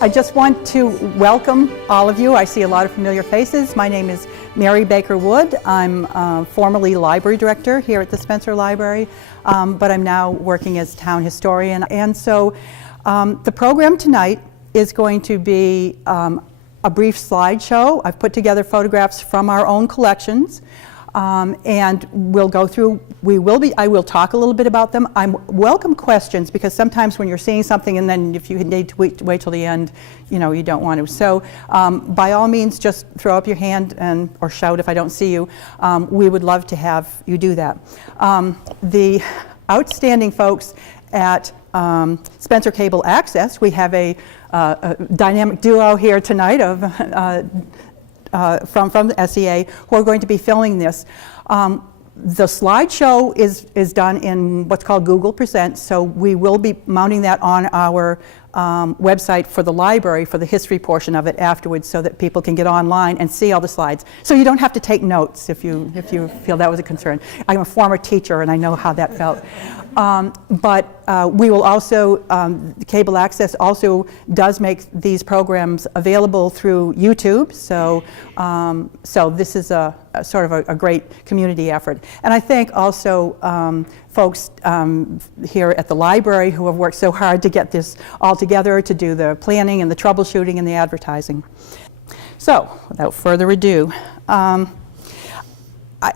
I just want to welcome all of you. I see a lot of familiar faces. My name is Mary Baker Wood. I'm formerly library director here at the Spencer Library, but I'm now working as town historian. And so the program tonight is going to be a brief slideshow. I've put together photographs from our own collections. And we'll go through, I will talk a little bit about them. I welcome questions, because sometimes when you're seeing something and then if you need to wait till the end, you know, you don't want to. So by all means, just throw up your hand or shout if I don't see you. We would love to have you do that. The outstanding folks at Spencer Cable Access, we have a dynamic duo here tonight of from the SEA who are going to be filming this. The slideshow is done in what's called Google Presents, so we will be mounting that on our website for the library for the history portion of it afterwards, so that people can get online and see all the slides. So you don't have to take notes if you feel that was a concern. I'm a former teacher and I know how that felt. But we will also, Cable Access also does make these programs available through YouTube, so so this is a sort of a great community effort. And I thank also folks here at the library who have worked so hard to get this all together, to do the planning and the troubleshooting and the advertising. So without further ado,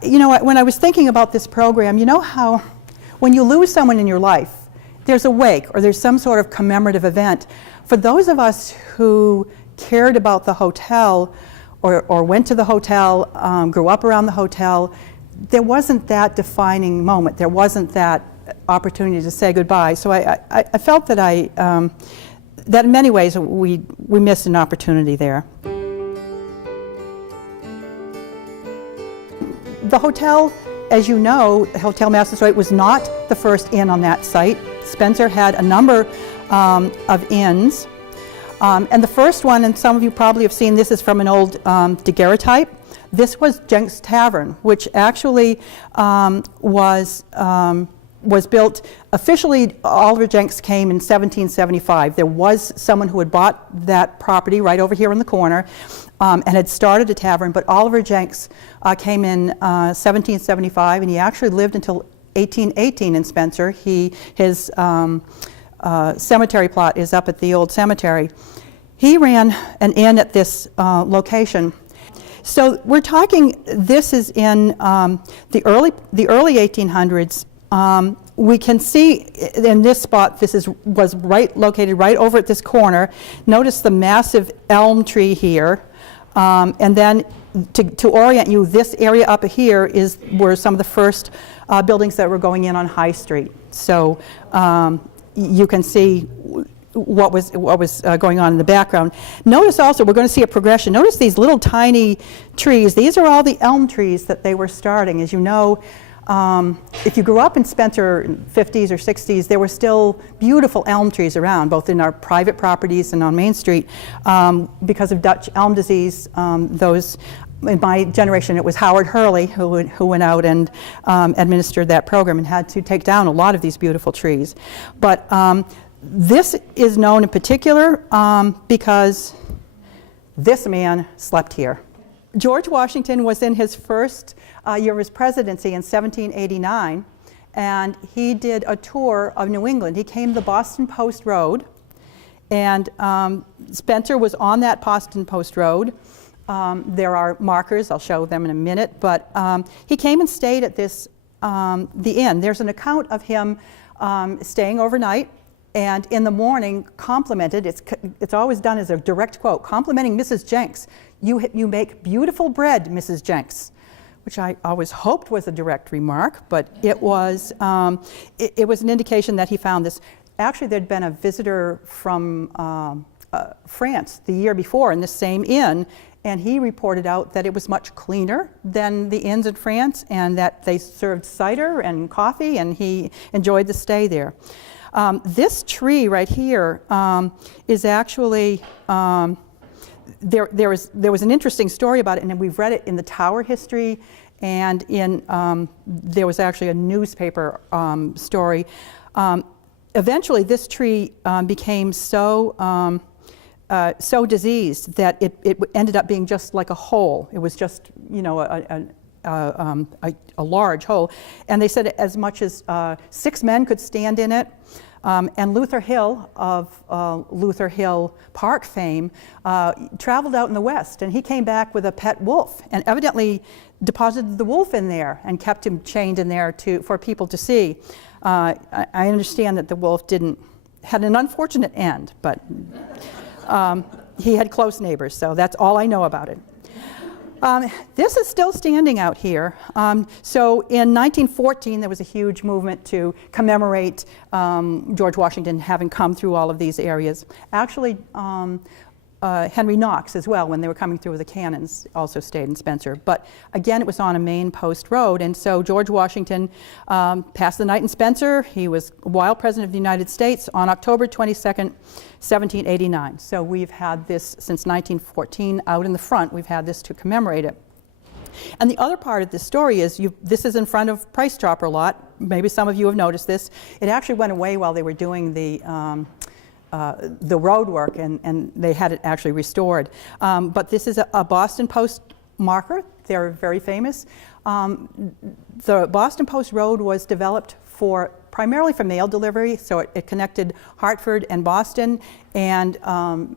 you know, when I was thinking about this program, you know how when you lose someone in your life, there's a wake or there's some sort of commemorative event. For those of us who cared about the hotel or went to the hotel, grew up around the hotel, there wasn't that defining moment. There wasn't that opportunity to say goodbye. So I felt that that in many ways we missed an opportunity there. The hotel, as you know, Hotel Massasoit was not the first inn on that site. Spencer had a number of inns. And the first one, and some of you probably have seen, this is from an old daguerreotype. This was Jenks Tavern, which actually was built, officially Oliver Jenks came in 1775. There was someone who had bought that property right over here in the corner and had started a tavern, but Oliver Jenks came in 1775, and he actually lived until 1818 in Spencer. His cemetery plot is up at the old cemetery. He ran an inn at this location. So we're talking, this is in the early 1800s. We can see in this spot, was located right over at this corner. Notice the massive elm tree here. And then to orient you, this area up here were some of the first buildings that were going in on High Street. So you can see what was going on in the background. Notice also, we're going to see a progression. Notice these little tiny trees. These are all the elm trees that they were starting. As you know, if you grew up in Spencer in 50s or 60s, there were still beautiful elm trees around, both in our private properties and on Main Street. Because of Dutch elm disease, in my generation, it was Howard Hurley who went out and administered that program and had to take down a lot of these beautiful trees. But this is known in particular because this man slept here. George Washington was in his first year of his presidency in 1789, and he did a tour of New England. He came the Boston Post Road, and Spencer was on that Boston Post Road. There are markers, I'll show them in a minute, but he came and stayed at this, the inn. There's an account of him staying overnight, and in the morning complimented, it's always done as a direct quote, complimenting Mrs. Jenks. You make beautiful bread, Mrs. Jenks, which I always hoped was a direct remark, but it was an indication that he found this. Actually, there'd been a visitor from France the year before in this same inn, and he reported out that it was much cleaner than the inns in France, and that they served cider and coffee, and he enjoyed the stay there. This tree right here is actually, there was an interesting story about it, and we've read it in the Tower history, and there was actually a newspaper story. Eventually, this tree became so so diseased that it ended up being just like a hole. It was just, you know, a large hole. And they said as much as 6 men could stand in it. And Luther Hill of Luther Hill Park fame traveled out in the West, and he came back with a pet wolf and evidently deposited the wolf in there and kept him chained in there for people to see. I understand that the wolf had an unfortunate end, but he had close neighbors, so that's all I know about it. This is still standing out here. So in 1914, there was a huge movement to commemorate George Washington having come through all of these areas. Actually, Henry Knox as well, when they were coming through with the cannons, also stayed in Spencer. But again, it was on a main post road, and so George Washington passed the night in Spencer. He was while President of the United States on October 22nd, 1789. So we've had this since 1914 out in the front. We've had this to commemorate it. And the other part of this story is, this is in front of Price Chopper Lot. Maybe some of you have noticed this. It actually went away while they were doing the road work, and they had it actually restored. But this is a Boston Post marker. They're very famous. The Boston Post Road was developed primarily for mail delivery, so it connected Hartford and Boston, and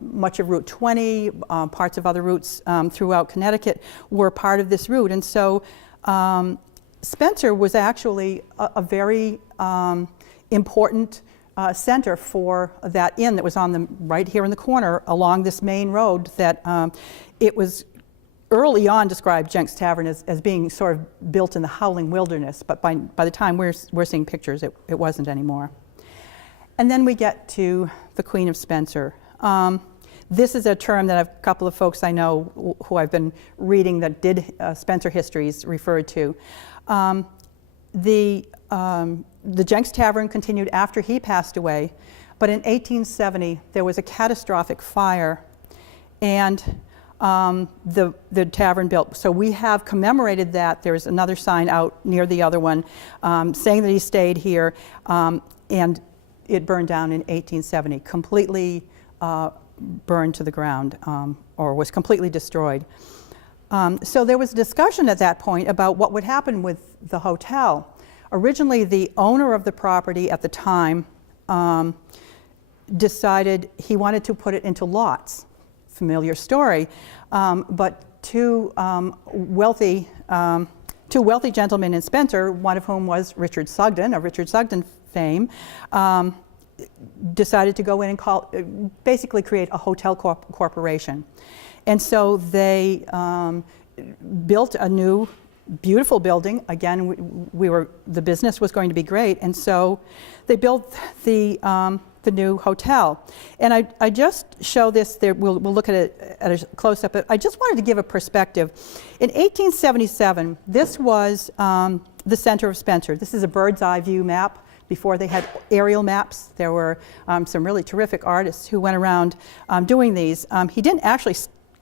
much of Route 20, parts of other routes throughout Connecticut were part of this route. And so Spencer was actually a very important center for that inn that was on right here in the corner along this main road. That it was early on described, Jenks Tavern, as being sort of built in the howling wilderness, but by the time we're seeing pictures, it wasn't anymore. And then we get to the Queen of Spencer. This is a term that a couple of folks I know who I've been reading that did Spencer histories referred to. The Jenks Tavern continued after he passed away, but in 1870 there was a catastrophic fire, and the tavern built. So we have commemorated that. There's another sign out near the other one saying that he stayed here, and it burned down in 1870, completely burned to the ground, or was completely destroyed. So there was discussion at that point about what would happen with the hotel. Originally, the owner of the property at the time decided he wanted to put it into lots. Familiar story, but two wealthy gentlemen in Spencer, one of whom was Richard Sugden, of Richard Sugden fame, decided to go in and basically create a hotel corporation. And so they built a new, beautiful building. Again, the business was going to be great, and so they built the new hotel. And I just show this there. We'll look at it at a close-up, but I just wanted to give a perspective. In 1877, this was the center of Spencer. This is a bird's eye view map. Before they had aerial maps, there were some really terrific artists who went around doing these.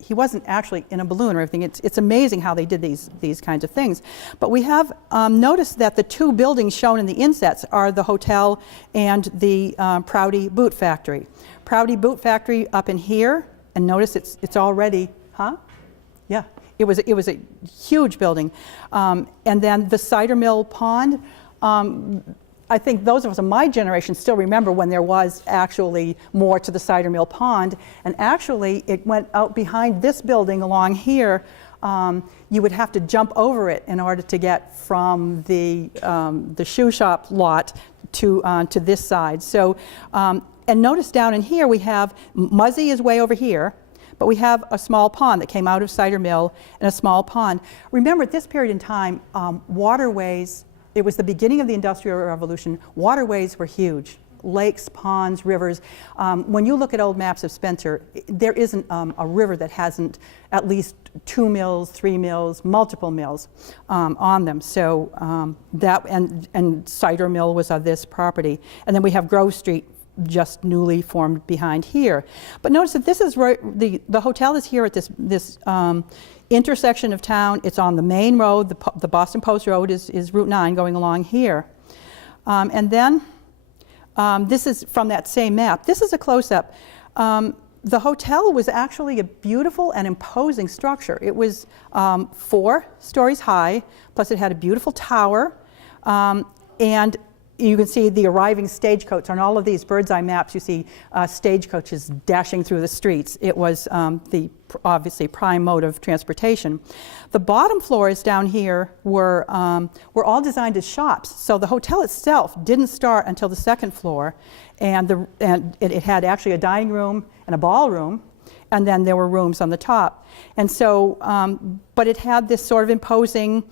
He wasn't actually in a balloon or anything. It's amazing how they did these kinds of things. But we have noticed that the two buildings shown in the insets are the hotel and the Prouty Boot Factory. Prouty Boot Factory up in here, and notice it's already, yeah, it was a huge building. And then the cider mill pond. I think those of us of my generation still remember when there was actually more to the cider mill pond, and actually it went out behind this building along here. You would have to jump over it in order to get from the shoe shop lot to this side. So, and notice down in here we have, Muzzy is way over here, but we have a small pond that came out of cider mill and a small pond. Remember, at this period in time, waterways, it was the beginning of the Industrial Revolution. Waterways were huge. Lakes, ponds, rivers. When you look at old maps of Spencer, there isn't a river that hasn't at least 2 mills, 3 mills, multiple mills on them. So that, and cider mill was on this property. And then we have Grove Street, just newly formed behind here. But notice that this is right, the hotel is here at this intersection of town. It's on the main road. The Boston Post Road is Route 9 going along here. And then this is from that same map. This is a close-up. The hotel was actually a beautiful and imposing structure. It was 4 stories high, plus it had a beautiful tower, and you can see the arriving stagecoach. On all of these bird's eye maps, you see stagecoaches dashing through the streets. It was the obviously prime mode of transportation. The bottom floors down here were all designed as shops. So the hotel itself didn't start until the 2nd floor, and it had actually a dining room and a ballroom, and then there were rooms on the top. And so, but it had this sort of imposing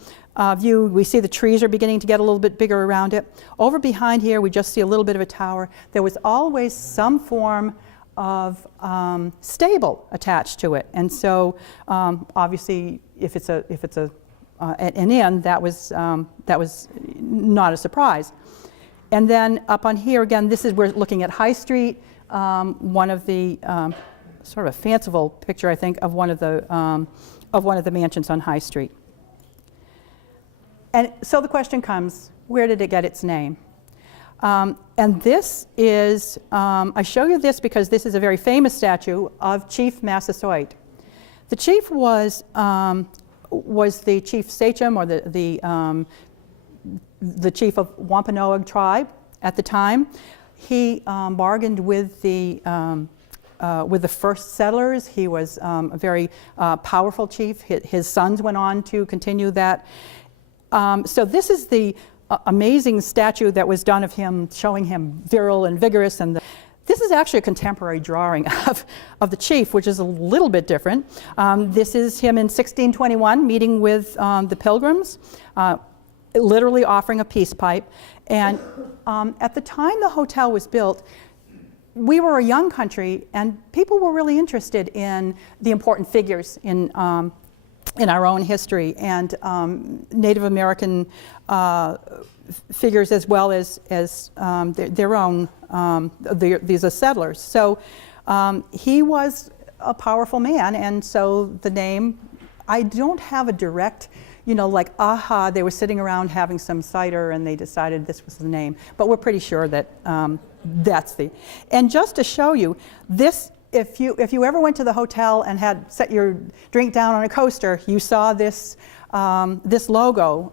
view. We see the trees are beginning to get a little bit bigger around it. Over behind here, we just see a little bit of a tower. There was always some form of stable attached to it, and so obviously, if it's an inn, that was not a surprise. And then up on here again, this is we're looking at High Street. One of the sort of a fanciful picture, I think, of one of the mansions on High Street. And so the question comes, where did it get its name? And this is, I show you this because this is a very famous statue of Chief Massasoit. The chief was the chief sachem, or the chief of Wampanoag tribe at the time. He bargained with the first settlers. He was a very powerful chief. His sons went on to continue that. So this is the amazing statue that was done of him, showing him virile and vigorous. And this is actually a contemporary drawing of the chief, which is a little bit different. This is him in 1621 meeting with the Pilgrims, literally offering a peace pipe. And at the time the hotel was built, we were a young country, and people were really interested in the important figures in our own history, and Native American figures, as well as their own, these are settlers. So he was a powerful man, and so the name, I don't have a direct, like, aha, they were sitting around having some cider and they decided this was the name, but we're pretty sure that that's the, and just to show you, this, if you ever went to the hotel and had set your drink down on a coaster, you saw this this logo,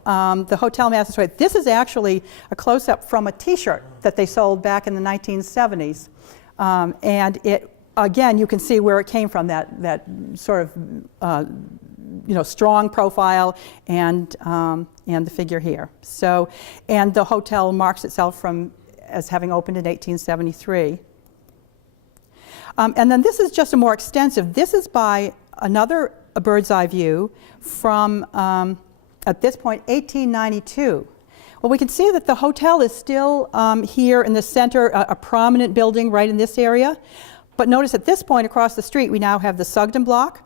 the Hotel Massasoit. This is actually a close-up from a T-shirt that they sold back in the 1970s, and it, again, you can see where it came from. That sort of strong profile and the figure here. So, and the hotel marks itself as having opened in 1873. And then this is just a more extensive. This is by another bird's eye view from, at this point, 1892. Well, we can see that the hotel is still here in the center, a prominent building right in this area. But notice at this point across the street, we now have the Sugden block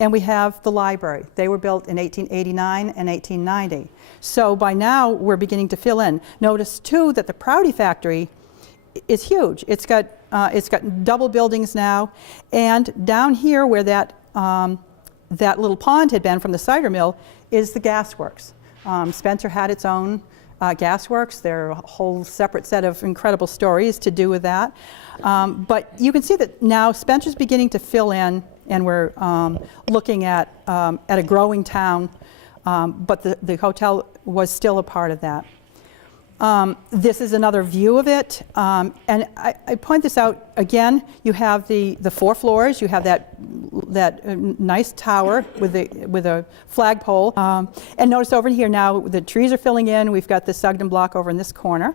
and we have the library. They were built in 1889 and 1890. So by now, we're beginning to fill in. Notice, too, that the Prouty factory is huge. It's got double buildings now, and down here where that little pond had been from the cider mill is the gasworks. Spencer had its own gasworks. There are a whole separate set of incredible stories to do with that. But you can see that now Spencer's beginning to fill in, and we're looking at a growing town, but the hotel was still a part of that. This is another view of it, and I point this out again. You have the 4 floors. You have that nice tower with a flagpole, and notice over here now the trees are filling in. We've got the Sugden block over in this corner,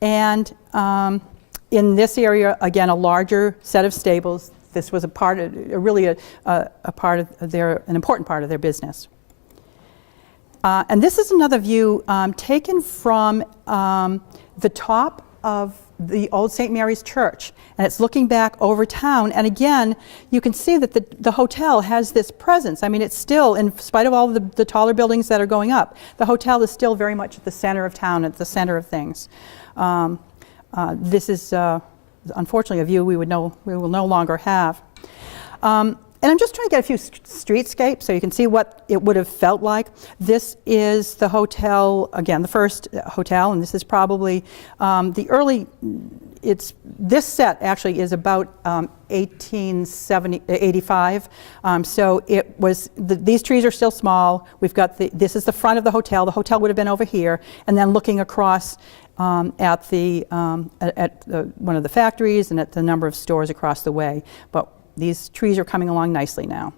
and in this area again a larger set of stables. This was a part of really a part of an important part of their business. And this is another view taken from the top of the old St. Mary's Church, and it's looking back over town. And again, you can see that the hotel has this presence. I mean, it's still, in spite of all the taller buildings that are going up, the hotel is still very much at the center of town, at the center of things. This is unfortunately a view we will no longer have. And I'm just trying to get a few streetscapes so you can see what it would have felt like. This is the hotel, again, the first hotel, and this is probably the early this set actually is about 1885. So it was, these trees are still small. We've got this is the front of the hotel. The hotel would have been over here, and then looking across at one of the factories and at the number of stores across the way. But these trees are coming along nicely now.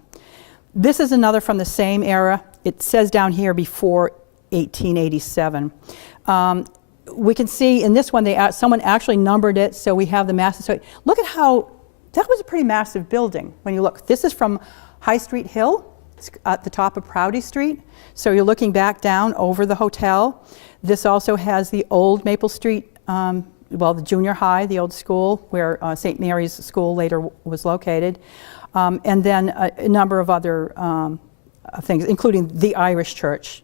This is another from the same era. It says down here before 1887. We can see in this one, someone actually numbered it, so we have the Massasoit. Look at how, that was a pretty massive building when you look. This is from High Street Hill, it's at the top of Prouty Street. So you're looking back down over the hotel. This also has the old Maple Street, well, the junior high, the old school, where St. Mary's School later was located. And then a number of other things, including the Irish church.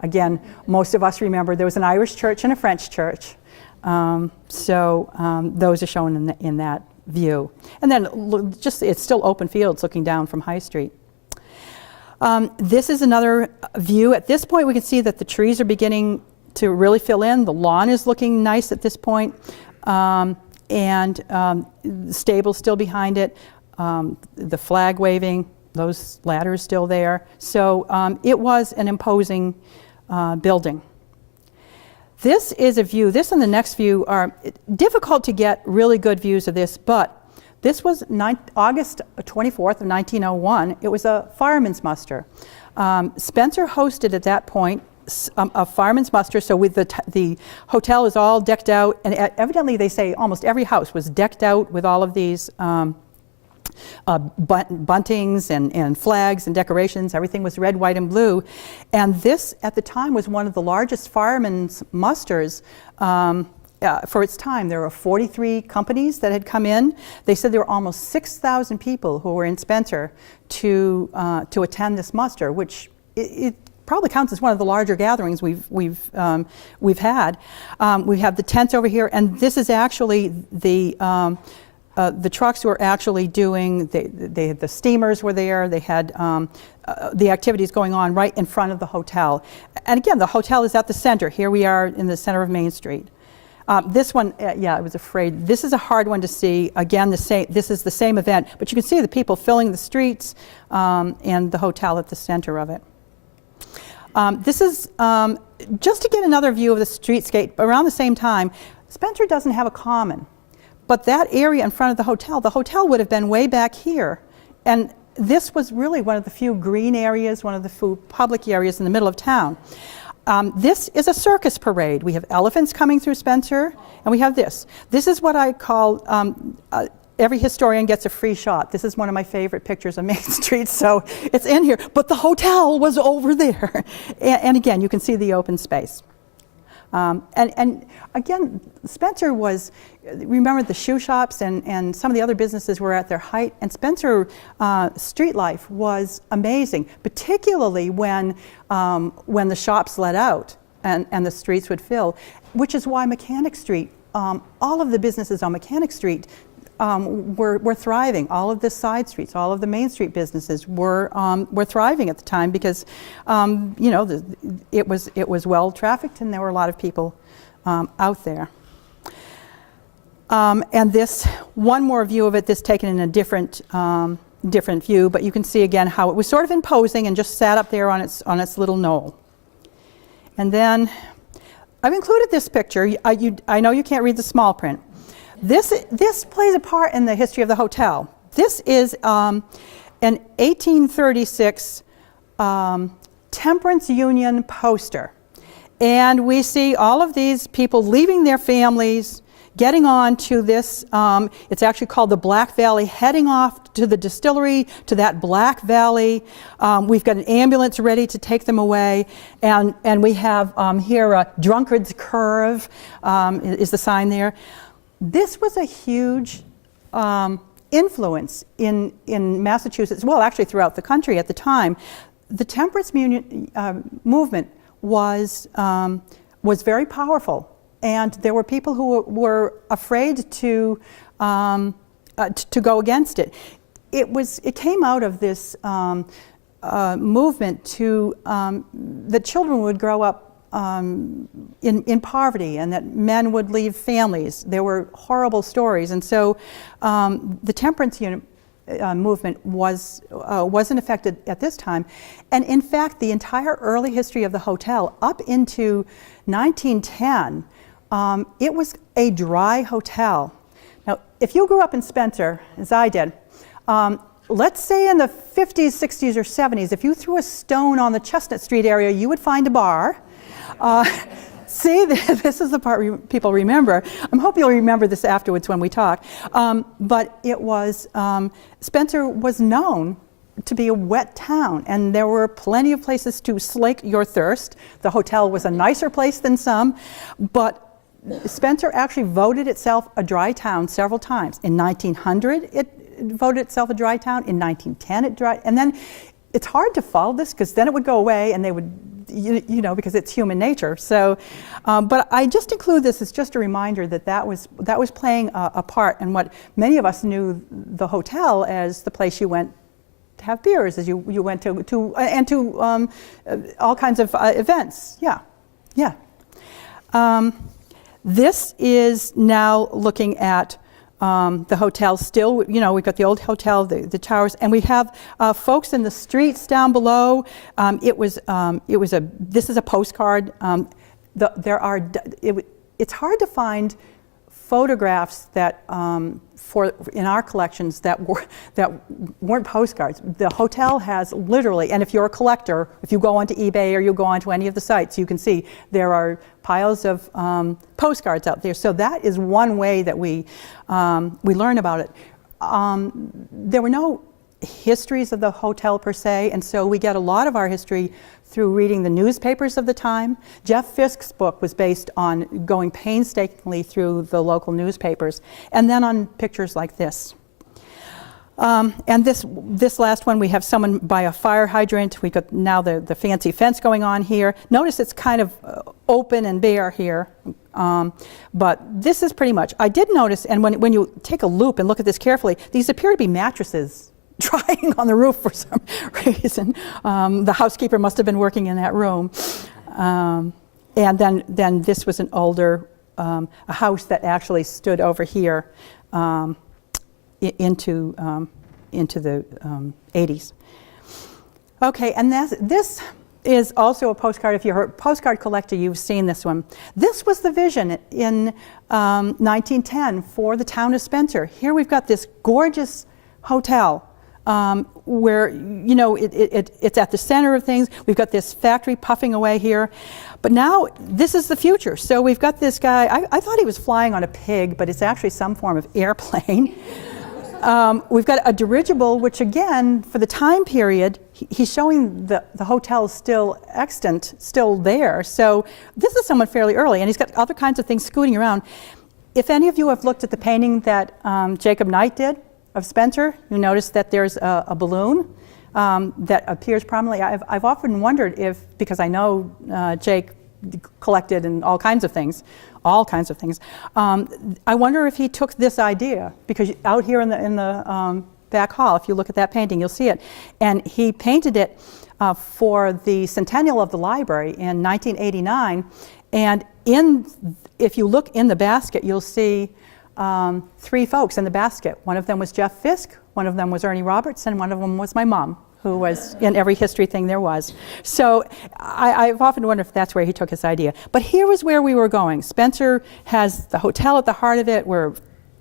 Again, most of us remember there was an Irish church and a French church. Those are shown in that view. And then it's still open fields looking down from High Street. This is another view. At this point, we can see that the trees are beginning to really fill in. The lawn is looking nice at this point. The stable's still behind it. The flag waving. Those ladders still there. So it was an imposing building. This is a view. This and the next view are difficult to get really good views of this, but this was August 24th of 1901. It was a fireman's muster. Spencer hosted at that point a fireman's muster, so with the hotel is all decked out, and evidently they say almost every house was decked out with all of these buntings and flags and decorations. Everything was red, white, and blue. And this, at the time, was one of the largest firemen's musters for its time. There were 43 companies that had come in. They said there were almost 6,000 people who were in Spencer to attend this muster, which it probably counts as one of the larger gatherings we've had. We have the tents over here, and this is actually the trucks were actually doing, the steamers were there, they had the activities going on right in front of the hotel. And again, the hotel is at the center. Here we are in the center of Main Street. This one, yeah, I was afraid. This is a hard one to see. Again, this is the same event, but you can see the people filling the streets and the hotel at the center of it. This is, just to get another view of the streetscape, around the same time, Spencer doesn't have a common. But that area in front of the hotel would have been way back here. And this was really one of the few green areas, one of the few public areas in the middle of town. This is a circus parade. We have elephants coming through Spencer, and we have this. This is what I call, every historian gets a free shot. This is one of my favorite pictures of Main Street, so it's in here. But the hotel was over there. And again, you can see the open space. And again, Spencer was, remember the shoe shops and some of the other businesses were at their height, and Spencer street life was amazing, particularly when the shops let out and the streets would fill, which is why Mechanic Street, all of the businesses on Mechanic Street were thriving. All of the side streets, all of the Main Street businesses were thriving at the time because, you know, it was well trafficked and there were a lot of people out there. And this, one more view of it, this taken in a different view, but you can see again how it was sort of imposing and just sat up there on its little knoll. And then I've included this picture. I know you can't read the small print. This plays a part in the history of the hotel. This is an 1836 Temperance Union poster. And we see all of these people leaving their families, getting on to this, it's actually called the Black Valley, heading off to the distillery, to that Black Valley. We've got an ambulance ready to take them away. And we have here a Drunkard's Curve is the sign there. This was a huge influence in Massachusetts, well, actually throughout the country at the time. The temperance movement was very powerful, and there were people who were afraid to go against it. It came out of this movement that children would grow up in poverty, and that men would leave families. There were horrible stories, and so the temperance movement wasn't affected at this time. And in fact, the entire early history of the hotel up into 1910, it was a dry hotel. Now, if you grew up in Spencer, as I did, let's say in the 50s, 60s, or 70s, if you threw a stone on the Chestnut Street area, you would find a bar. See, this is the part people remember. I hope you'll remember this afterwards when we talk. But it was, Spencer was known to be a wet town, and there were plenty of places to slake your thirst. The hotel was a nicer place than some, but Spencer actually voted itself a dry town several times. In 1900, it voted itself a dry town. In 1910, it dry, and then it's hard to follow this because then it would go away, and they would, you know, because it's human nature. So, but I just include this as just a reminder that that was playing a part in what many of us knew the hotel as the place you went to have beers, as you went to all kinds of events. Yeah. This is now looking at the hotel still. You know, we've got the old hotel, the towers, and we have folks in the streets down below. This is a postcard. It's hard to find photographs that in our collections that weren't postcards. The hotel has literally, and if you're a collector, if you go onto eBay or you go onto any of the sites, you can see there are piles of postcards out there. So that is one way that we learn about it. There were no histories of the hotel per se, and so we get a lot of our history through reading the newspapers of the time. Jeff Fisk's book was based on going painstakingly through the local newspapers, and then on pictures like this. And this last one, we have someone by a fire hydrant. We've got now the fancy fence going on here. Notice it's kind of open and bare here, but this is pretty much. I did notice, and when you take a loop and look at this carefully, these appear to be mattresses drying on the roof for some reason. The housekeeper must have been working in that room. And then this was an older, a house that actually stood over here into the 80s. Okay, and this is also a postcard. If you're a postcard collector, you've seen this one. This was the vision in 1910 for the town of Spencer. Here we've got this gorgeous hotel where, you know, it's at the center of things. We've got this factory puffing away here. But now this is the future. So we've got this guy, I thought he was flying on a pig, but it's actually some form of airplane. We've got a dirigible, which again, for the time period, he's showing the hotel still extant, still there. So this is someone fairly early, and he's got other kinds of things scooting around. If any of you have looked at the painting that Jacob Knight did of Spencer, you notice that there's a balloon that appears prominently. I've often wondered if, because I know Jake collected and all kinds of things, I wonder if he took this idea, because out here in the back hall, if you look at that painting, you'll see it, and he painted it for the centennial of the library in 1989, and if you look in the basket, you'll see three folks in the basket. One of them was Jeff Fisk, one of them was Ernie Roberts, and one of them was my mom, who was in every history thing there was. So I've often wondered if that's where he took his idea. But here was where we were going. Spencer has the hotel at the heart of it. We're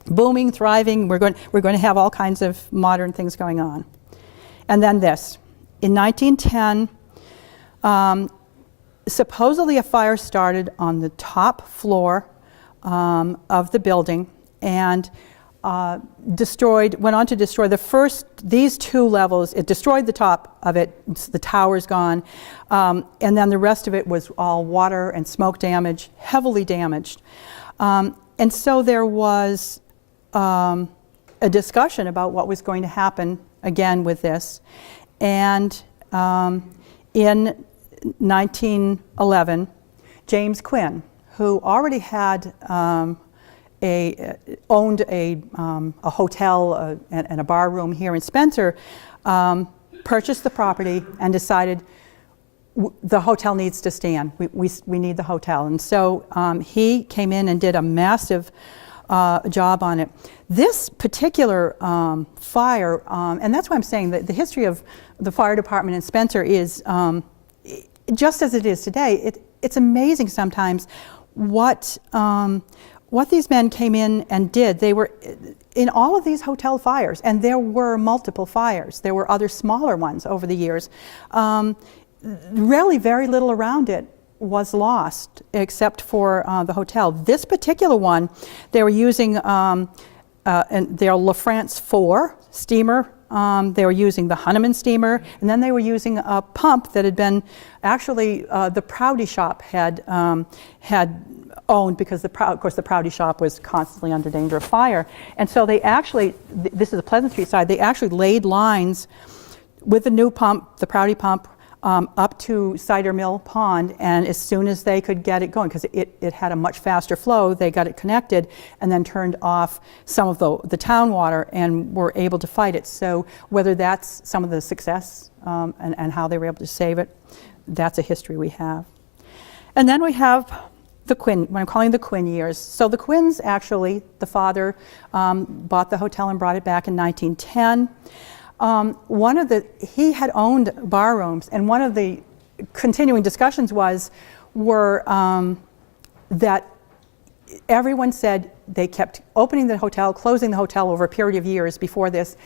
booming, thriving. We're going to have all kinds of modern things going on. And then this. In 1910, supposedly a fire started on the top floor of the building, and went on to destroy these two levels. It destroyed the top of it, the tower's gone, and then the rest of it was all water and smoke damage, heavily damaged. And so there was a discussion about what was going to happen again with this. And in 1911, James Quinn, who already had owned a hotel and a bar room here in Spencer, purchased the property and decided, we're going to the hotel needs to stand. We need the hotel. And so he came in and did a massive job on it. This particular fire, and that's why I'm saying that the history of the fire department in Spencer is just as it is today. It's amazing sometimes what these men came in and did. They were in all of these hotel fires, and there were multiple fires. There were other smaller ones over the years. Really very little around it was lost except for the hotel. This particular one, they were using their La France 4 steamer. They were using the Hunneman steamer, and then they were using a pump that had been actually the Prouty shop had owned, because of course the Prouty shop was constantly under danger of fire. And so they actually, this is the Pleasant Street side, they actually laid lines with the new pump, the Prouty pump, up to Cider Mill Pond, and as soon as they could get it going, because it had a much faster flow, they got it connected and then turned off some of the town water and were able to fight it. So whether that's some of the success and how they were able to save it, that's a history we have. And then we have the Quinn, what I'm calling the Quinn years. So the Quinns, actually, the father bought the hotel and brought it back in 1910. He had owned bar rooms, and one of the continuing discussions were that everyone said they kept opening the hotel, closing the hotel over a period of years before this.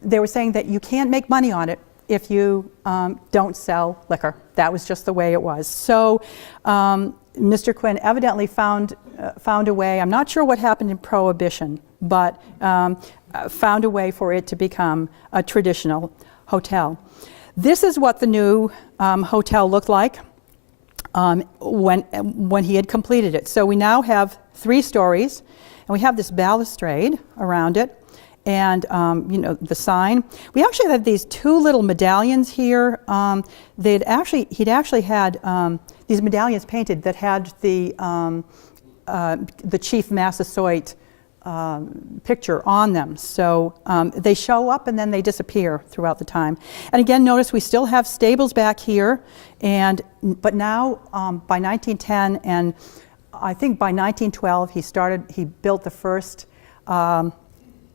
They were saying that you can't make money on it if you don't sell liquor. That was just the way it was. So Mr. Quinn evidently found a way. I'm not sure what happened in Prohibition, but found a way for it to become a traditional hotel. This is what the new hotel looked like when he had completed it. So we now have 3 stories, and we have this balustrade around it, and the sign. We actually have these 2 little medallions here. He'd actually had these medallions painted that had the Chief Massasoit picture on them. So they show up and then they disappear throughout the time. And again, notice we still have stables back here, but now by 1910 and I think by 1912 he built the first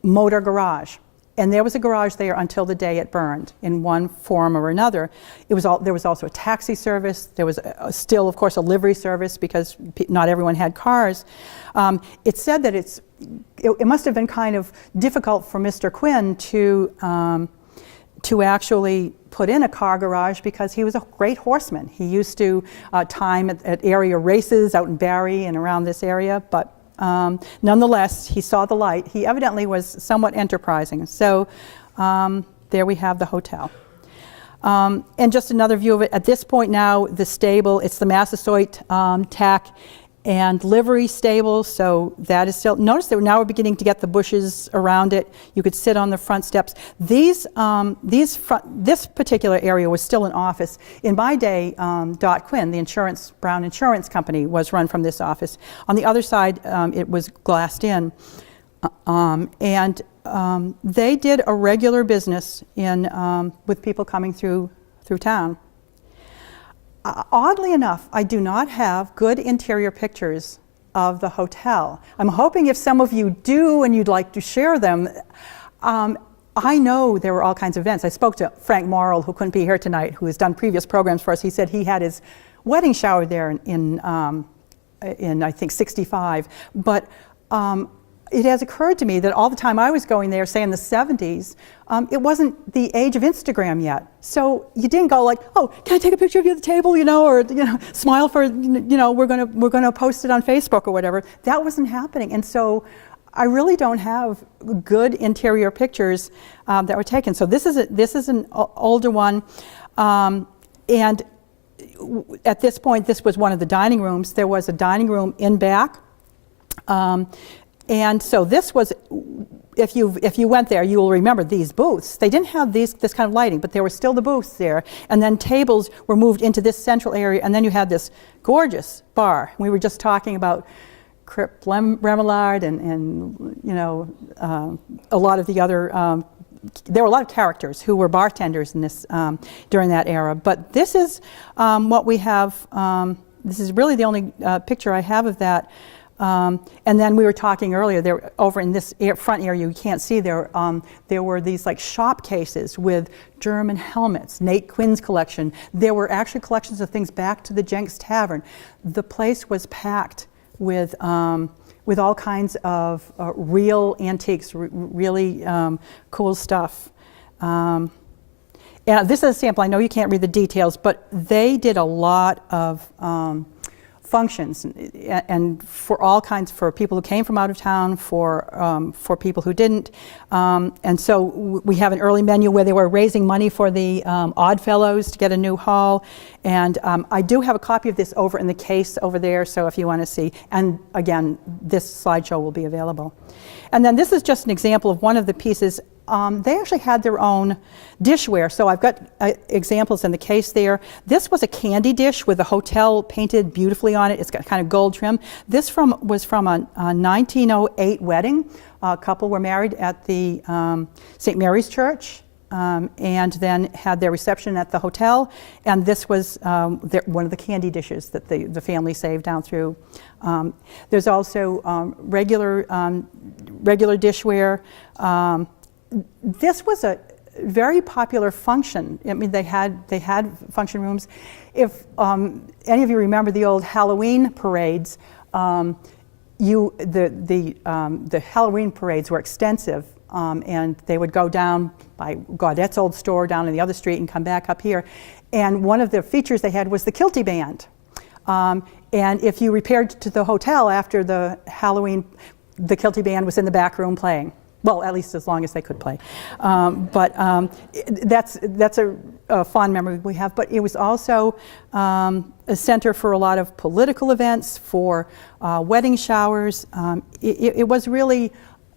motor garage. And there was a garage there until the day it burned in one form or another. There was also a taxi service. There was still, of course, a livery service because not everyone had cars. It's said that it must have been kind of difficult for Mr. Quinn to actually put in a car garage because he was a great horseman. He used to time at area races out in Barrie and around this area, but nonetheless, he saw the light. He evidently was somewhat enterprising. So there we have the hotel. And just another view of it. At this point now, the stable, it's the Massasoit tack and livery stable, so that is still, notice that now we're beginning to get the bushes around it. You could sit on the front steps. This particular area was still an office. In my day, Dot Quinn, the Brown Insurance Company, was run from this office. On the other side, it was glassed in. And they did a regular business with people coming through town. Oddly enough, I do not have good interior pictures of the hotel. I'm hoping if some of you do and you'd like to share them. I know there were all kinds of events. I spoke to Frank Morrill, who couldn't be here tonight, who has done previous programs for us. He said he had his wedding shower there in I think, 65. But it has occurred to me that all the time I was going there, say in the 70s, it wasn't the age of Instagram yet. So you didn't go like, oh, can I take a picture of you at the table, or smile for, we're gonna post it on Facebook or whatever. That wasn't happening, and so I really don't have good interior pictures that were taken. So this is an older one, and at this point, this was one of the dining rooms. There was a dining room in back. And so this was, if you went there, you will remember these booths. They didn't have this kind of lighting, but there were still the booths there. And then tables were moved into this central area, and then you had this gorgeous bar. We were just talking about Crêpe Remoulade and a lot of the other there were a lot of characters who were bartenders in this during that era. But this is what we have. This is really the only picture I have of that. And then we were talking earlier, there over in this front area, you can't see there, there were these like shop cases with German helmets, Nate Quinn's collection. There were actually collections of things back to the Jenks Tavern. The place was packed with all kinds of real antiques, really cool stuff. And this is a sample. I know you can't read the details, but they did a lot of functions, and for all kinds, for people who came from out of town, for people who didn't. And so we have an early menu where they were raising money for the Odd Fellows to get a new hall. And I do have a copy of this over in the case over there, so if you want to see. And again, this slideshow will be available. And then this is just an example of one of the pieces. They actually had their own dishware, so I've got examples in the case there. This was a candy dish with a hotel painted beautifully on it. It's got kind of gold trim. This was from a 1908 wedding. A couple were married at the St. Mary's Church, and then had their reception at the hotel. And this was one of the candy dishes that the family saved down through. There's also regular dishware. This was a very popular function. I mean, they had function rooms. If any of you remember the old Halloween parades, the Halloween parades were extensive, and they would go down by Gaudette's old store down in the other street and come back up here. And one of the features they had was the Kilty Band. And if you repaired to the hotel after the Halloween, the Kilty Band was in the back room playing. Well, at least as long as they could play. But that's a fond memory we have. But it was also a center for a lot of political events, for wedding showers. It was really,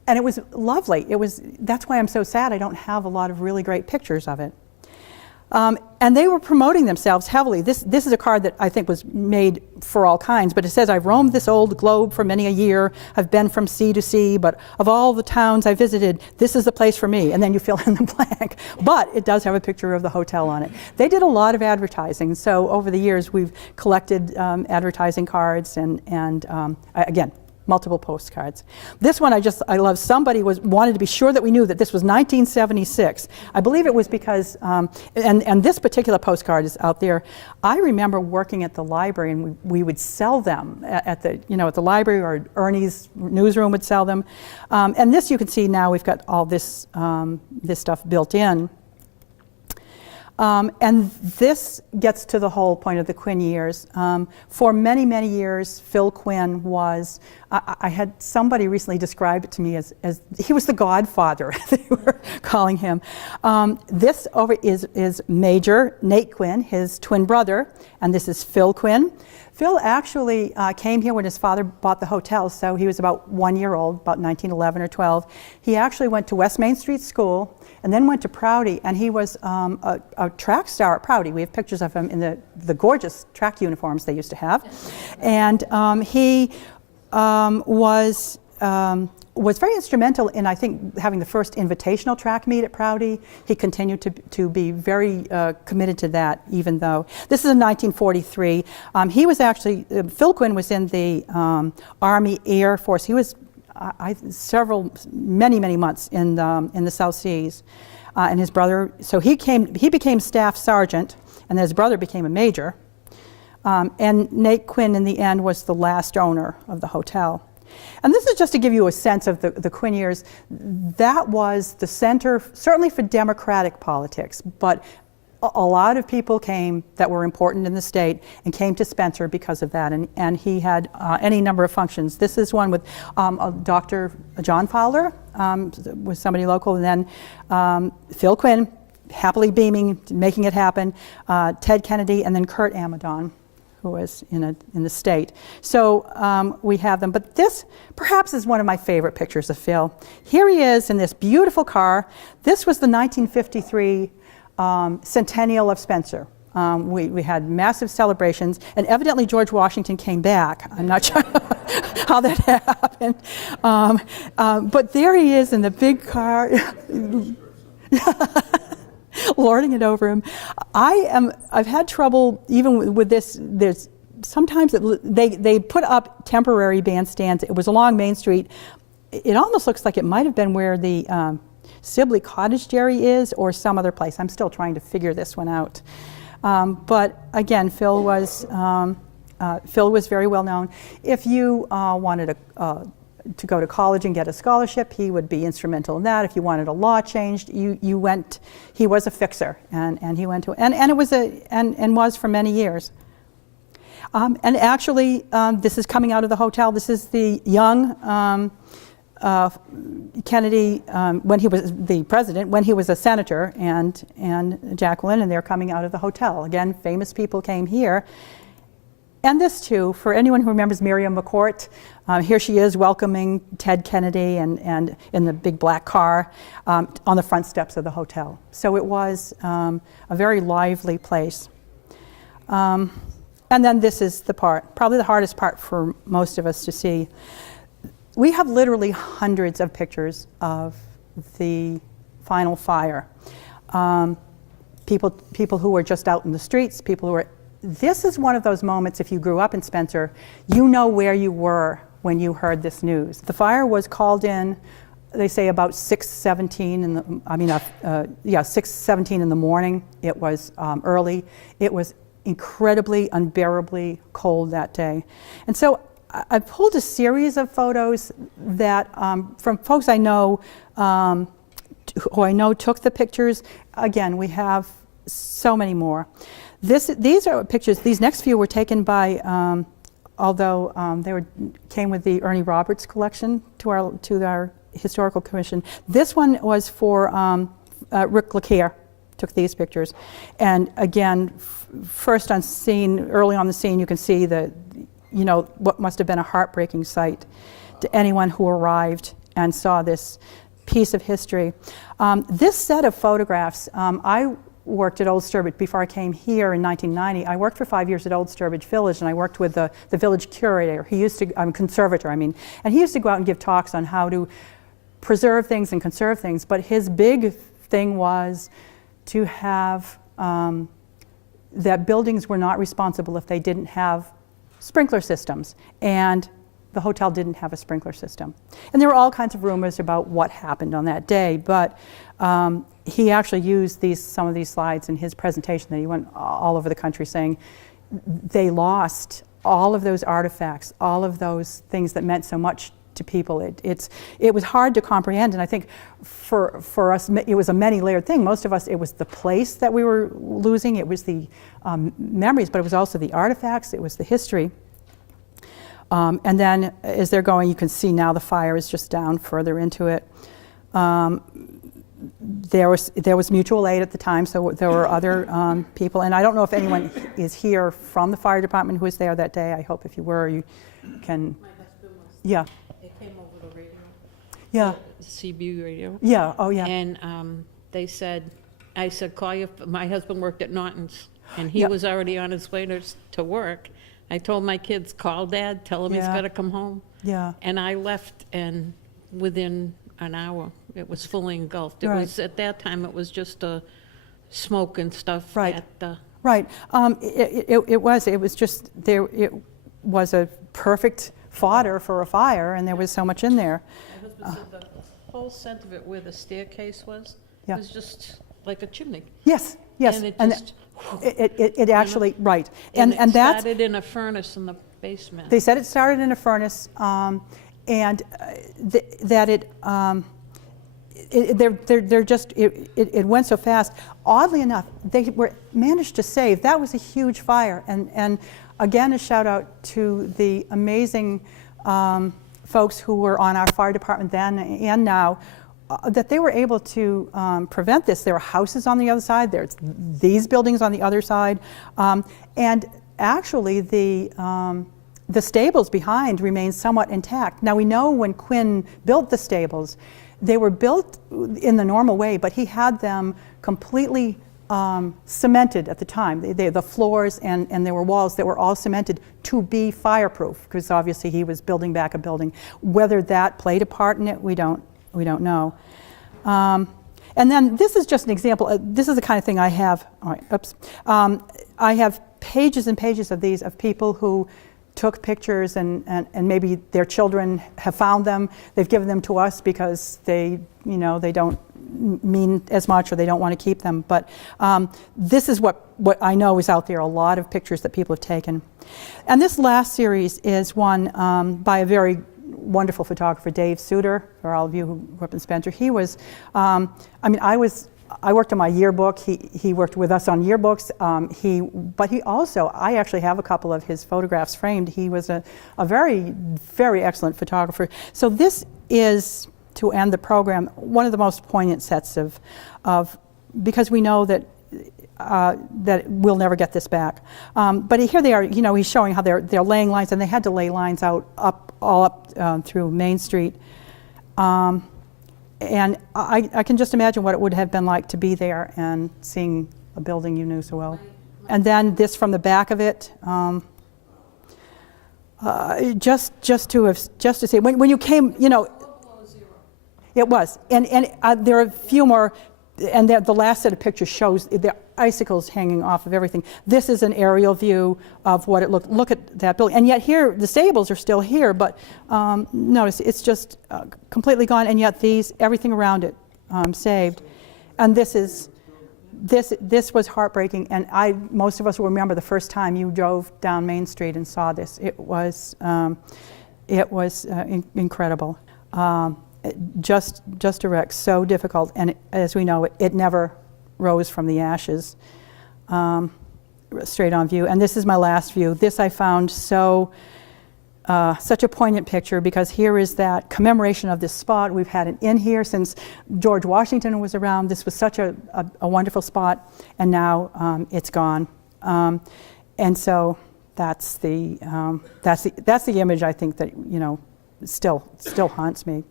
and it was lovely. That's why I'm so sad I don't have a lot of really great pictures of it. And they were promoting themselves heavily. This is a card that I think was made for all kinds, but it says, "I've roamed this old globe for many a year. I've been from sea to sea, but of all the towns I visited, this is the place for me." And then you fill in the blank. But it does have a picture of the hotel on it. They did a lot of advertising. So over the years, we've collected advertising cards and again, multiple postcards. This one I love. Somebody wanted to be sure that we knew that this was 1976. I believe it was because, and this particular postcard is out there. I remember working at the library, and we would sell them at the library, or Ernie's newsroom would sell them. And this you can see now we've got all this stuff built in. And this gets to the whole point of the Quinn years. For many, many years, Phil Quinn was, I had somebody recently describe it to me as he was the godfather, they were calling him. This over is Major Nate Quinn, his twin brother, and this is Phil Quinn. Phil actually came here when his father bought the hotel, so he was about 1 year old, about 1911 or 12. He actually went to West Main Street School and then went to Prouty, and he was a track star at Prouty. We have pictures of him in the gorgeous track uniforms they used to have. And he was very instrumental in, I think, having the first invitational track meet at Prouty. He continued to be very committed to that, even though. This is in 1943. He was actually, Phil Quinn was in the Army Air Force. He was many months in the South Seas. And his brother, so he became staff sergeant, and his brother became a major. And Nate Quinn, in the end, was the last owner of the hotel. And this is just to give you a sense of the Quinn years. That was the center, certainly for Democratic politics, but a lot of people came that were important in the state and came to Spencer because of that. And he had any number of functions. This is one with Dr. John Fowler, was somebody local, and then Phil Quinn, happily beaming, making it happen, Ted Kennedy, and then Kurt Amadon, who was in the state. So we have them. But this perhaps is one of my favorite pictures of Phil. Here he is in this beautiful car. This was the 1953 centennial of Spencer. We had massive celebrations, and evidently George Washington came back. I'm not sure how that happened. But there he is in the big car. lording it over him. I've had trouble even with this. There's sometimes they put up temporary bandstands. It was along Main Street. It almost looks like it might have been where the Sibley Cottage Dairy is, or some other place. I'm still trying to figure this one out. But again, Phil was very well known. If you wanted to go to college and get a scholarship, he would be instrumental in that. If you wanted a law changed, you went. He was a fixer, and he went to and it was and was for many years. And actually, this is coming out of the hotel. This is the young Kennedy when he was the president, when he was a senator, and Jacqueline, and they're coming out of the hotel. Again, famous people came here. And this too, for anyone who remembers Miriam McCourt, here she is welcoming Ted Kennedy and in the big black car on the front steps of the hotel. So it was a very lively place. And then this is the part, probably the hardest part for most of us to see. We have literally hundreds of pictures of the final fire. People who were just out in the streets, people who were. This is one of those moments, if you grew up in Spencer, you know where you were when you heard this news. The fire was called in, they say about 6:17 in the, 6:17 in the morning. It was early. It was incredibly, unbearably cold that day. And so I pulled a series of photos that from folks I know, who I know took the pictures. Again, we have so many more. These are pictures. These next few were taken by, although they came with the Ernie Roberts collection to our historical commission. This one was for Rick Laquire. Took these pictures, and again, first on scene, early on the scene, you can see what must have been a heartbreaking sight to anyone who arrived and saw this piece of history. This set of photographs, I worked at Old Sturbridge before I came here in 1990. I worked for 5 years at Old Sturbridge Village, and I worked with the village curator. He used to, conservator, and he used to go out and give talks on how to preserve things and conserve things. But his big thing was to have that buildings were not responsible if they didn't have sprinkler systems, and the hotel didn't have a sprinkler system. And there were all kinds of rumors about what happened on that day, but he actually used some of these slides in his presentation that he went all over the country saying they lost all of those artifacts, all of those things that meant so much to people. It was hard to comprehend, and I think for us it was a many-layered thing. Most of us, it was the place that we were losing, it was the memories, but it was also the artifacts, it was the history. And then as they're going, you can see now the fire is just down further into it. There was mutual aid at the time, so there were other people, and I don't know if anyone is here from the fire department who was there that day. I hope if you were, you can. My husband was. Yeah. It came over the radio. Yeah. The CB radio. Yeah. Oh yeah. And they said, I said, call you. My husband worked at Norton's, and he Yep. was already on his way to work. I told my kids, call Dad, tell him he's Yeah. got to come home. Yeah. And I left, and within an hour, it was fully engulfed. It Right. was, at that time, it was just smoke and stuff. Right. At the, Right. It was just there. It was a perfect fodder for a fire, and there was so much in there. my husband said the whole center of it where the staircase was, Yeah. was just like a chimney. Yes. Yes. And it And just, it actually right. and And it that's. started in a furnace in the basement. They said it started in a furnace, and that it went so fast. Oddly enough, they managed to save. That was a huge fire, and again a shout out to the amazing folks who were on our fire department then and now. That they were able to prevent this. There were houses on the other side. There's these buildings on the other side, and actually the stables behind remain somewhat intact. Now we know when Quinn built the stables, they were built in the normal way, but he had them completely cemented at the time. The floors and there were walls that were all cemented to be fireproof, because obviously he was building back a building. Whether that played a part in it, we don't know. And then this is just an example. This is the kind of thing I have. All right, oops. I have pages and pages of these of people who took pictures and maybe their children have found them. They've given them to us because they don't mean as much or they don't want to keep them. But this is what I know is out there, a lot of pictures that people have taken. And this last series is one by a very wonderful photographer, Dave Suter, for all of you who grew up in Spencer. He was, I worked on my yearbook. He worked with us on yearbooks. But he also, I actually have a couple of his photographs framed. He was a very, very excellent photographer. So this is, to end the program, one of the most poignant sets of because we know that that we'll never get this back. But here they are, he's showing how they're laying lines, and they had to lay lines out all up through Main Street. And I can just imagine what it would have been like to be there and seeing a building you knew so well. And then this from the back of it, just to see when you came, it was, and there are a few more, and the last set of pictures shows the icicles hanging off of everything. This is an aerial view of what it looked. Look at that building, and yet here the stables are still here, but notice it's just completely gone, and yet everything around it saved. And this was heartbreaking, and most of us will remember the first time you drove down Main Street and saw this. It was incredible. Just a wreck, so difficult, and as we know, it never rose from the ashes, straight on view. And this is my last view. This I found such a poignant picture, because here is that commemoration of this spot. We've had it in here since George Washington was around. This was such a wonderful spot, and now it's gone. And so that's the image I think that still haunts me.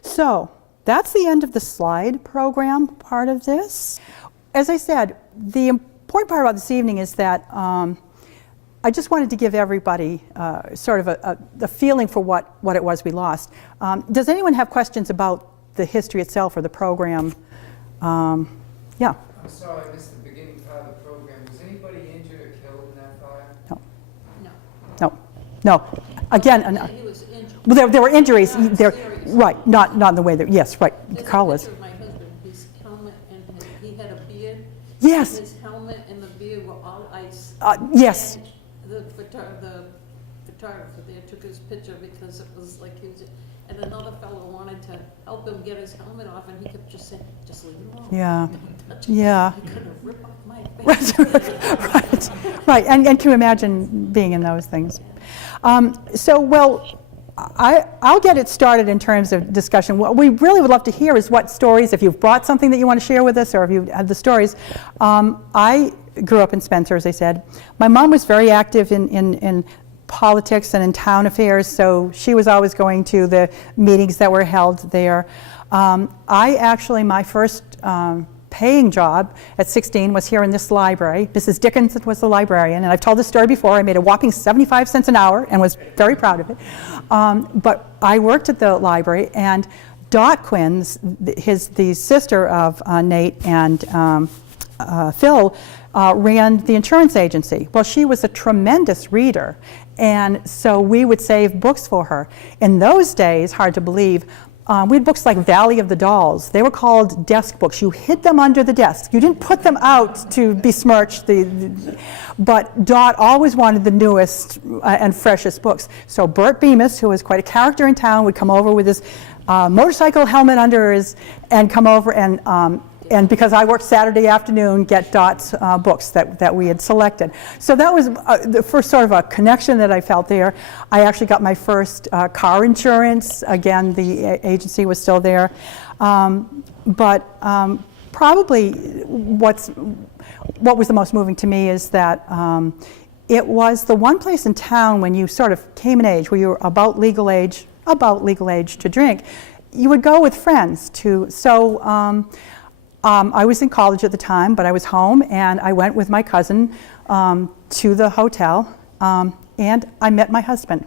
So that's the end of the slide program part of this. As I said, the important part about this evening is that I just wanted to give everybody sort of a feeling for what it was we lost. Does anyone have questions about the history itself or the program? Yeah. I'm sorry, I missed the beginning part of the program. Was anybody injured or killed in that fire? No. Again, He was injured. well, there were injuries. Not There, serious. right? Not in the way that. Yes, right. There's Carl a was. picture of my husband, his helmet, and he had a beard. Yes. His helmet and the beard were all ice. Yes. And the photographer there took his picture because it was like he was, and another fellow wanted to help him get his helmet off, and he kept just saying, "Just leave it alone. Yeah. Don't touch it. Yeah. You're gonna rip off my face." Right. And can you imagine being in those things? I'll get it started in terms of discussion. What we really would love to hear is what stories, if you've brought something that you want to share with us, or if you have the stories. I grew up in Spencer, as I said. My mom was very active in politics and in town affairs, so she was always going to the meetings that were held there. My first paying job at 16 was here in this library. Mrs. Dickinson was the librarian, and I've told this story before. I made a whopping 75 cents an hour and was very proud of it. But I worked at the library, and Dot Quinn, the sister of Nate and Phil, ran the insurance agency. Well, she was a tremendous reader, and so we would save books for her. In those days, hard to believe, we had books like Valley of the Dolls. They were called desk books. You hid them under the desk. You didn't put them out to besmirch but Dot always wanted the newest and freshest books. So Bert Bemis, who was quite a character in town, would come over with his motorcycle helmet under and come over and because I worked Saturday afternoon, get Dot's books that we had selected. So that was the first sort of a connection that I felt there. I actually got my first car insurance. Again, the agency was still there. Probably what was the most moving to me is that it was the one place in town when you sort of came in age, where you were about legal age to drink, you would go with friends to, I was in college at the time, but I was home, and I went with my cousin to the hotel, and I met my husband.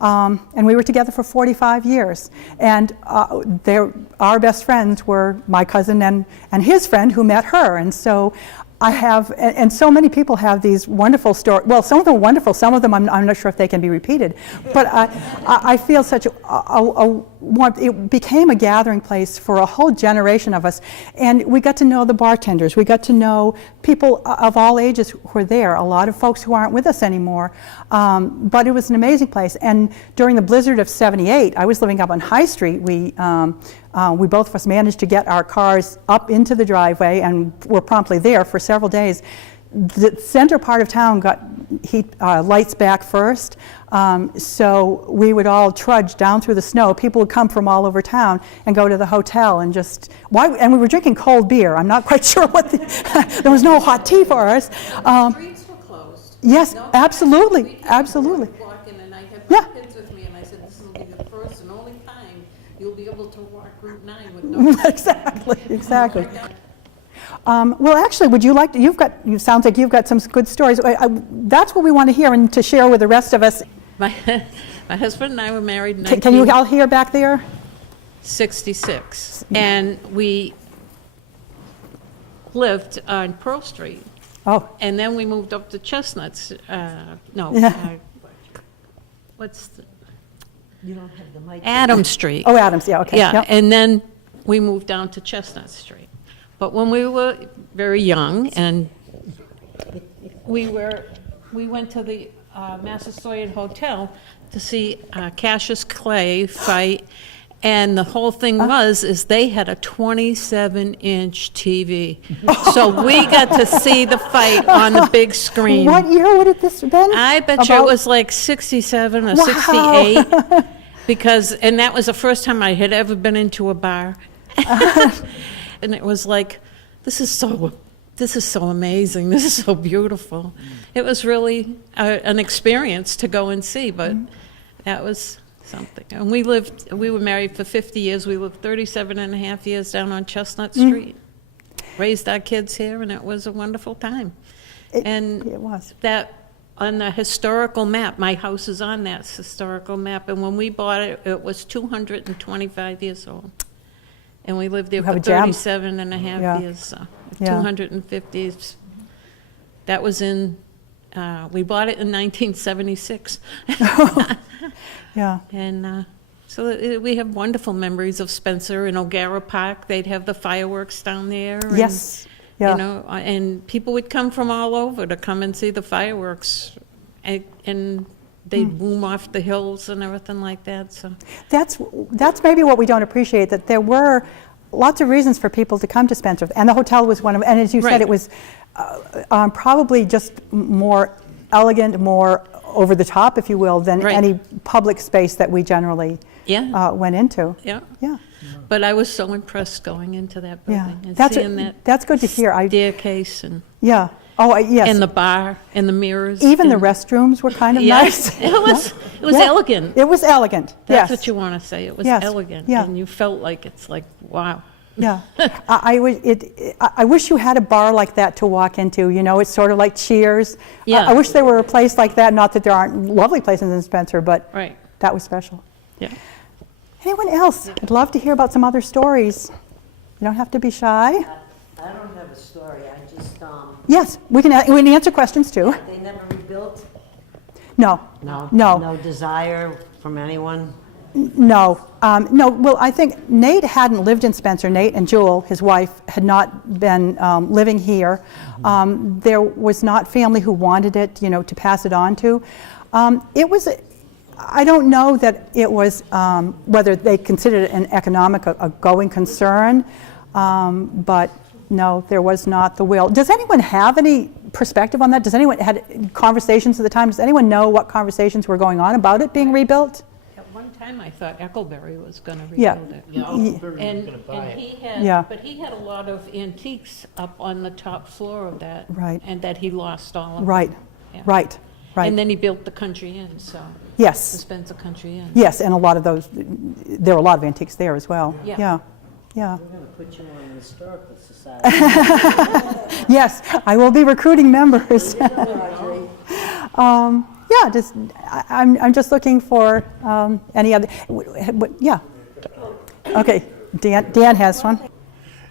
And we were together for 45 years. And our best friends were my cousin and his friend who met her. And so I have, and so many people have these wonderful stories. Well, some of them are wonderful, some of them I'm not sure if they can be repeated. But I feel such it became a gathering place for a whole generation of us. And we got to know the bartenders. We got to know people of all ages who were there, a lot of folks who aren't with us anymore. But it was an amazing place. And during the blizzard of '78, I was living up on High Street. We both of us managed to get our cars up into the driveway and were promptly there for several days. The center part of town got lights back first, so we would all trudge down through the snow. People would come from all over town and go to the hotel and and we were drinking cold beer. I'm not quite sure what there was no hot tea for us. The streets were closed. Yes, No, absolutely, absolutely. Walk in and I had Yeah. my kids with me and I said, this will be the first and only time you'll be able to walk Route 9 with no. Exactly. Well, actually, would you like to, you sounds like you've got some good stories. That's what we want to hear and to share with the rest of us. My husband and I were married in Can you all hear back there? 1966, and we lived on Pearl Street, Oh, and then we moved up to Chestnuts, Yeah. what's the, You don't have the mic. Adams Street. oh, Adams, yeah, okay. Yeah, yep. and then we moved down to Chestnut Street. But when we were very young, and we went to the Massasoit Hotel to see Cassius Clay fight, and the whole thing is they had a 27-inch TV. So we got to see the fight on the big screen. What year would it this been? I bet you it was like 67 or 68. And that was the first time I had ever been into a bar. And it was like, this is so amazing. This is so beautiful. It was really an experience to go and see, but that was something. And we were married for 50 years. We lived 37 and a half years down on Chestnut Street. Raised our kids here, and it was a wonderful time. It was. That on the historical map, my house is on that historical map, and when we bought it, it was 225 years old. And we lived there have for a gem. 37 and a half Yeah. years, so Yeah. 250. That was we bought it in 1976. Yeah. And we have wonderful memories of Spencer and O'Gara Park. They'd have the fireworks down there. And, Yes. Yeah. You know, and people would come from all over to come and see the fireworks. And they'd boom off the hills and everything like that, so. That's maybe what we don't appreciate, that there were lots of reasons for people to come to Spencer, and the hotel was one of, and as you said, Right. it was probably just more elegant, more over the top, if you will, than Right. any public space that we generally Yeah, went into. yeah. Yeah, But I was so impressed going into that yeah. building and seeing that That's good to hear. staircase and Yeah. Oh, yes. and the bar and the mirrors. Even the and- restrooms were kind of Yes, nice. it was Yeah. elegant. It was elegant. That's Yes. what you want to say. It was Yes, elegant, yeah. and you felt like it's like, wow. Yeah, I wish you had a bar like that to walk into. You know, it's sort of like Cheers. Yeah. I wish there were a place like that. Not that there aren't lovely places in Spencer, but Right. that was special. Yeah. Anyone else? I'd love to hear about some other stories. You don't have to be shy. I don't have a story, I just, Yes, we can answer questions too. they never rebuilt? No, No? No. No desire from anyone? no, no. Well, I think Nate hadn't lived in Spencer. Nate and Jewel, his wife, had not been living here. There was not family who wanted it, you know, to pass it on to. It was. I don't know that it was whether they considered it an economic, a going concern, but no, there was not the will. Does anyone have any perspective on that? Does anyone had conversations at the time? Does anyone know what conversations were going on about it being rebuilt? At one time, I thought Eckleberry was going to Yeah. rebuild it. Yeah, Altenberry was gonna buy And it. Yeah. he had a lot of antiques up on the top floor of that. Right. And that he lost all of. Right, Yeah. right, right. And then he built the Country Inn, so, the Yes, Spencer Country Inn. yes, and a lot of those, there were a lot of antiques there as well. Yeah. Yeah, yeah. We're gonna put you on the Historical Society. Yes, I will be recruiting members. Yeah, just, I'm just looking for any other, yeah. Okay, Dan has one.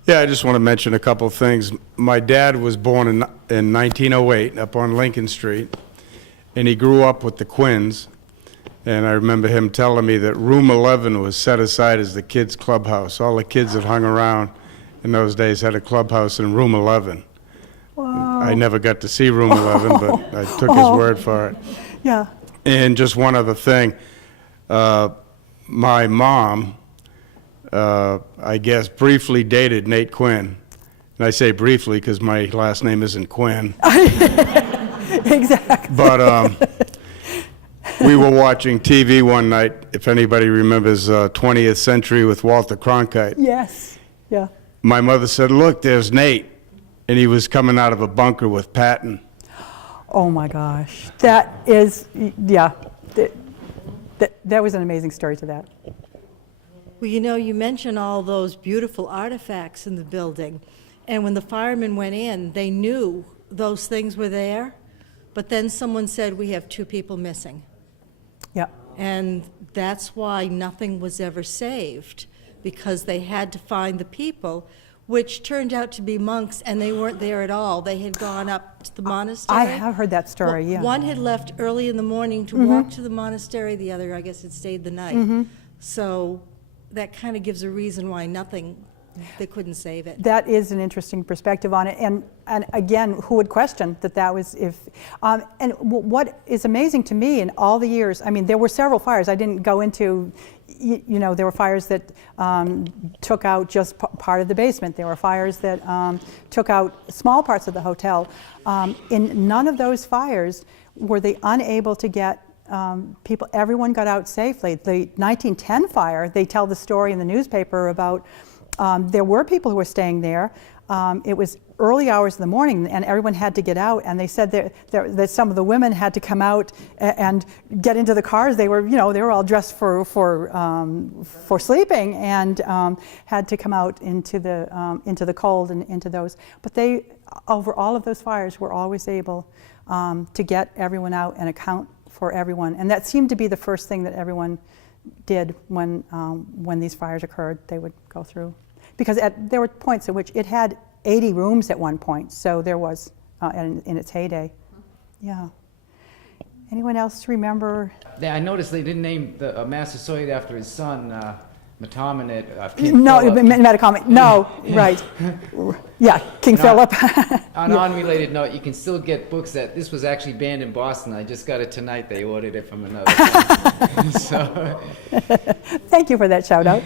Yeah, I just want to mention a couple of things. My dad was born in 1908 up on Lincoln Street, and he grew up with the Quinns. And I remember him telling me that room 11 was set aside as the kids' clubhouse. All the kids that hung around in those days had a clubhouse in room 11. Wow. I never got to see room 11, but I took his word for it. Yeah. And just one other thing. My mom, I guess, briefly dated Nate Quinn. And I say briefly because my last name isn't Quinn. Exactly. But we were watching TV one night, if anybody remembers 20th Century with Walter Cronkite. Yes, yeah. My mother said, "Look, there's Nate." And he was coming out of a bunker with Patton. Oh my gosh, that is, yeah, that was an amazing story to that. Well, you know, you mentioned all those beautiful artifacts in the building, and when the firemen went in, they knew those things were there, but then someone said, we have 2 people missing. Yeah. And that's why nothing was ever saved, because they had to find the people, which turned out to be monks, and they weren't there at all. They had gone up to the monastery. I have heard that story, Well, yeah. One had left early in the morning to walk to the monastery, the other, I guess, had stayed the night. So that kind of gives a reason why they couldn't save it. That is an interesting perspective on it, and again, who would question that was if, and what is amazing to me in all the years, I mean, there were several fires. I didn't go into, you know, there were fires that took out just part of the basement. There were fires that took out small parts of the hotel. In none of those fires were they unable to get people, everyone got out safely. The 1910 fire, they tell the story in the newspaper about there were people who were staying there. It was early hours of the morning, and everyone had to get out. And they said that some of the women had to come out and get into the cars. They were, you know, they were all dressed for sleeping, and had to come out into the cold and into those. But they, over all of those fires, were always able to get everyone out and account for everyone. And that seemed to be the first thing that everyone did when these fires occurred. They would go through. Because there were points at which it had 80 rooms at one point, so there was, in its heyday. Yeah. Anyone else remember? I noticed they didn't name the Massasoit after his son, Mataman. No, Metacomic. No, right. Yeah, King Philip. On an unrelated note, you can still get books this was actually banned in Boston. I just got it tonight. They ordered it from another one. So. Thank you for that shout out.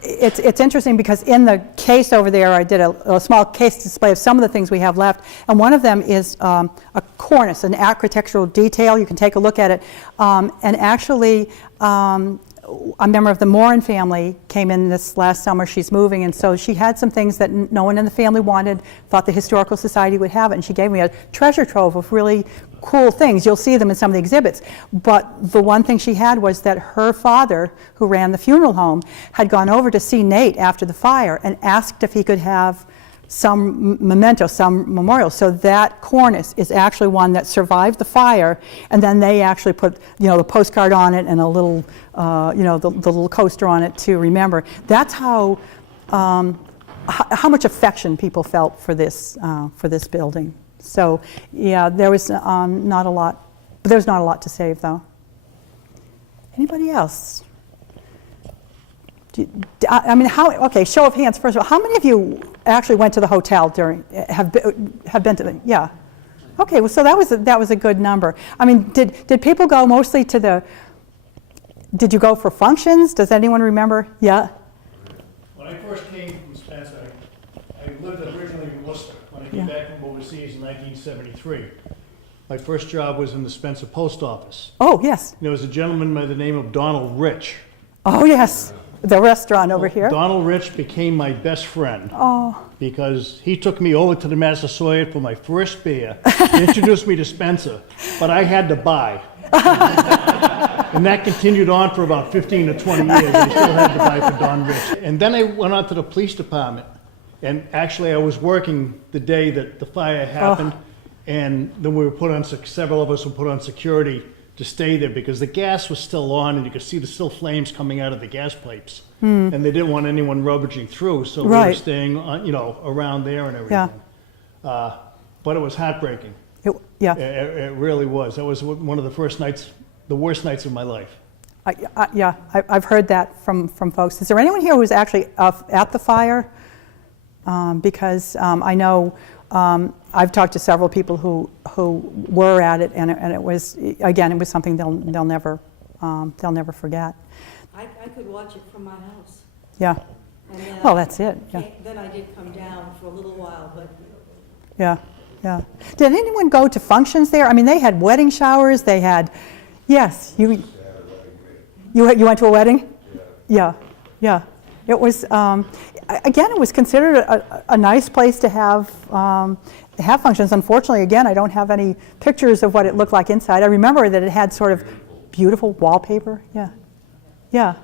It's interesting because in the case over there, I did a small case display of some of the things we have left, and one of them is a cornice, an architectural detail. You can take a look at it, and actually a member of the Morin family came in this last summer. She's moving, and so she had some things that no one in the family wanted, thought the Historical Society would have it, and she gave me a treasure trove of really cool things. You'll see them in some of the exhibits. But the one thing she had was that her father, who ran the funeral home, had gone over to see Nate after the fire and asked if he could have some memento, some memorial. So that cornice is actually one that survived the fire, and then they actually put, you know, the postcard on it and a little, you know, the little coaster on it to remember. That's how much affection people felt for this building. So yeah, there was not a lot, but there's not a lot to save though. Anybody else? I mean, okay, show of hands first of all. How many of you actually went to the hotel have been to the, yeah. Okay, well, so that was a good number. I mean, did people go mostly to did you go for functions? Does anyone remember? Yeah. When I first came from Spencer, I lived originally in Worcester. When I came back from overseas in 1973, my first job was in the Spencer Post Office. Oh, yes. There was a gentleman by the name of Donald Rich. Oh, yes. The restaurant over here. Donald Rich became my best friend. Oh. Because he took me over to the Massasoit for my first beer, introduced me to Spencer, but I had to buy. And that continued on for about 15 to 20 years. I still had to buy for Don Rich. And then I went on to the police department. And actually, I was working the day that the fire happened. And then we were put on, several of us were put on security to stay there because the gas was still on and you could see the still flames coming out of the gas pipes. And they didn't want anyone rummaging through, so we were Right. staying, around there and Yeah. everything. But it was heartbreaking. Yeah. It really was. That was one of the first nights, the worst nights of my life. Yeah, I've heard that from folks. Is there anyone here who's actually at the fire? Because I know I've talked to several people who were at it, and it was, again, it was something they'll never forget. I could watch it from my house. Yeah. And then Well, that's it. Yeah. Then I did come down for a little while, but Yeah. Yeah. Did anyone go to functions there? I mean, they had wedding showers. They had. Yes. You went to a wedding? Yeah. Yeah. It was. Again, it was considered a nice place to have functions. Unfortunately, again, I don't have any pictures of what it looked like inside. I remember that it had sort of beautiful wallpaper. Yeah. Yeah.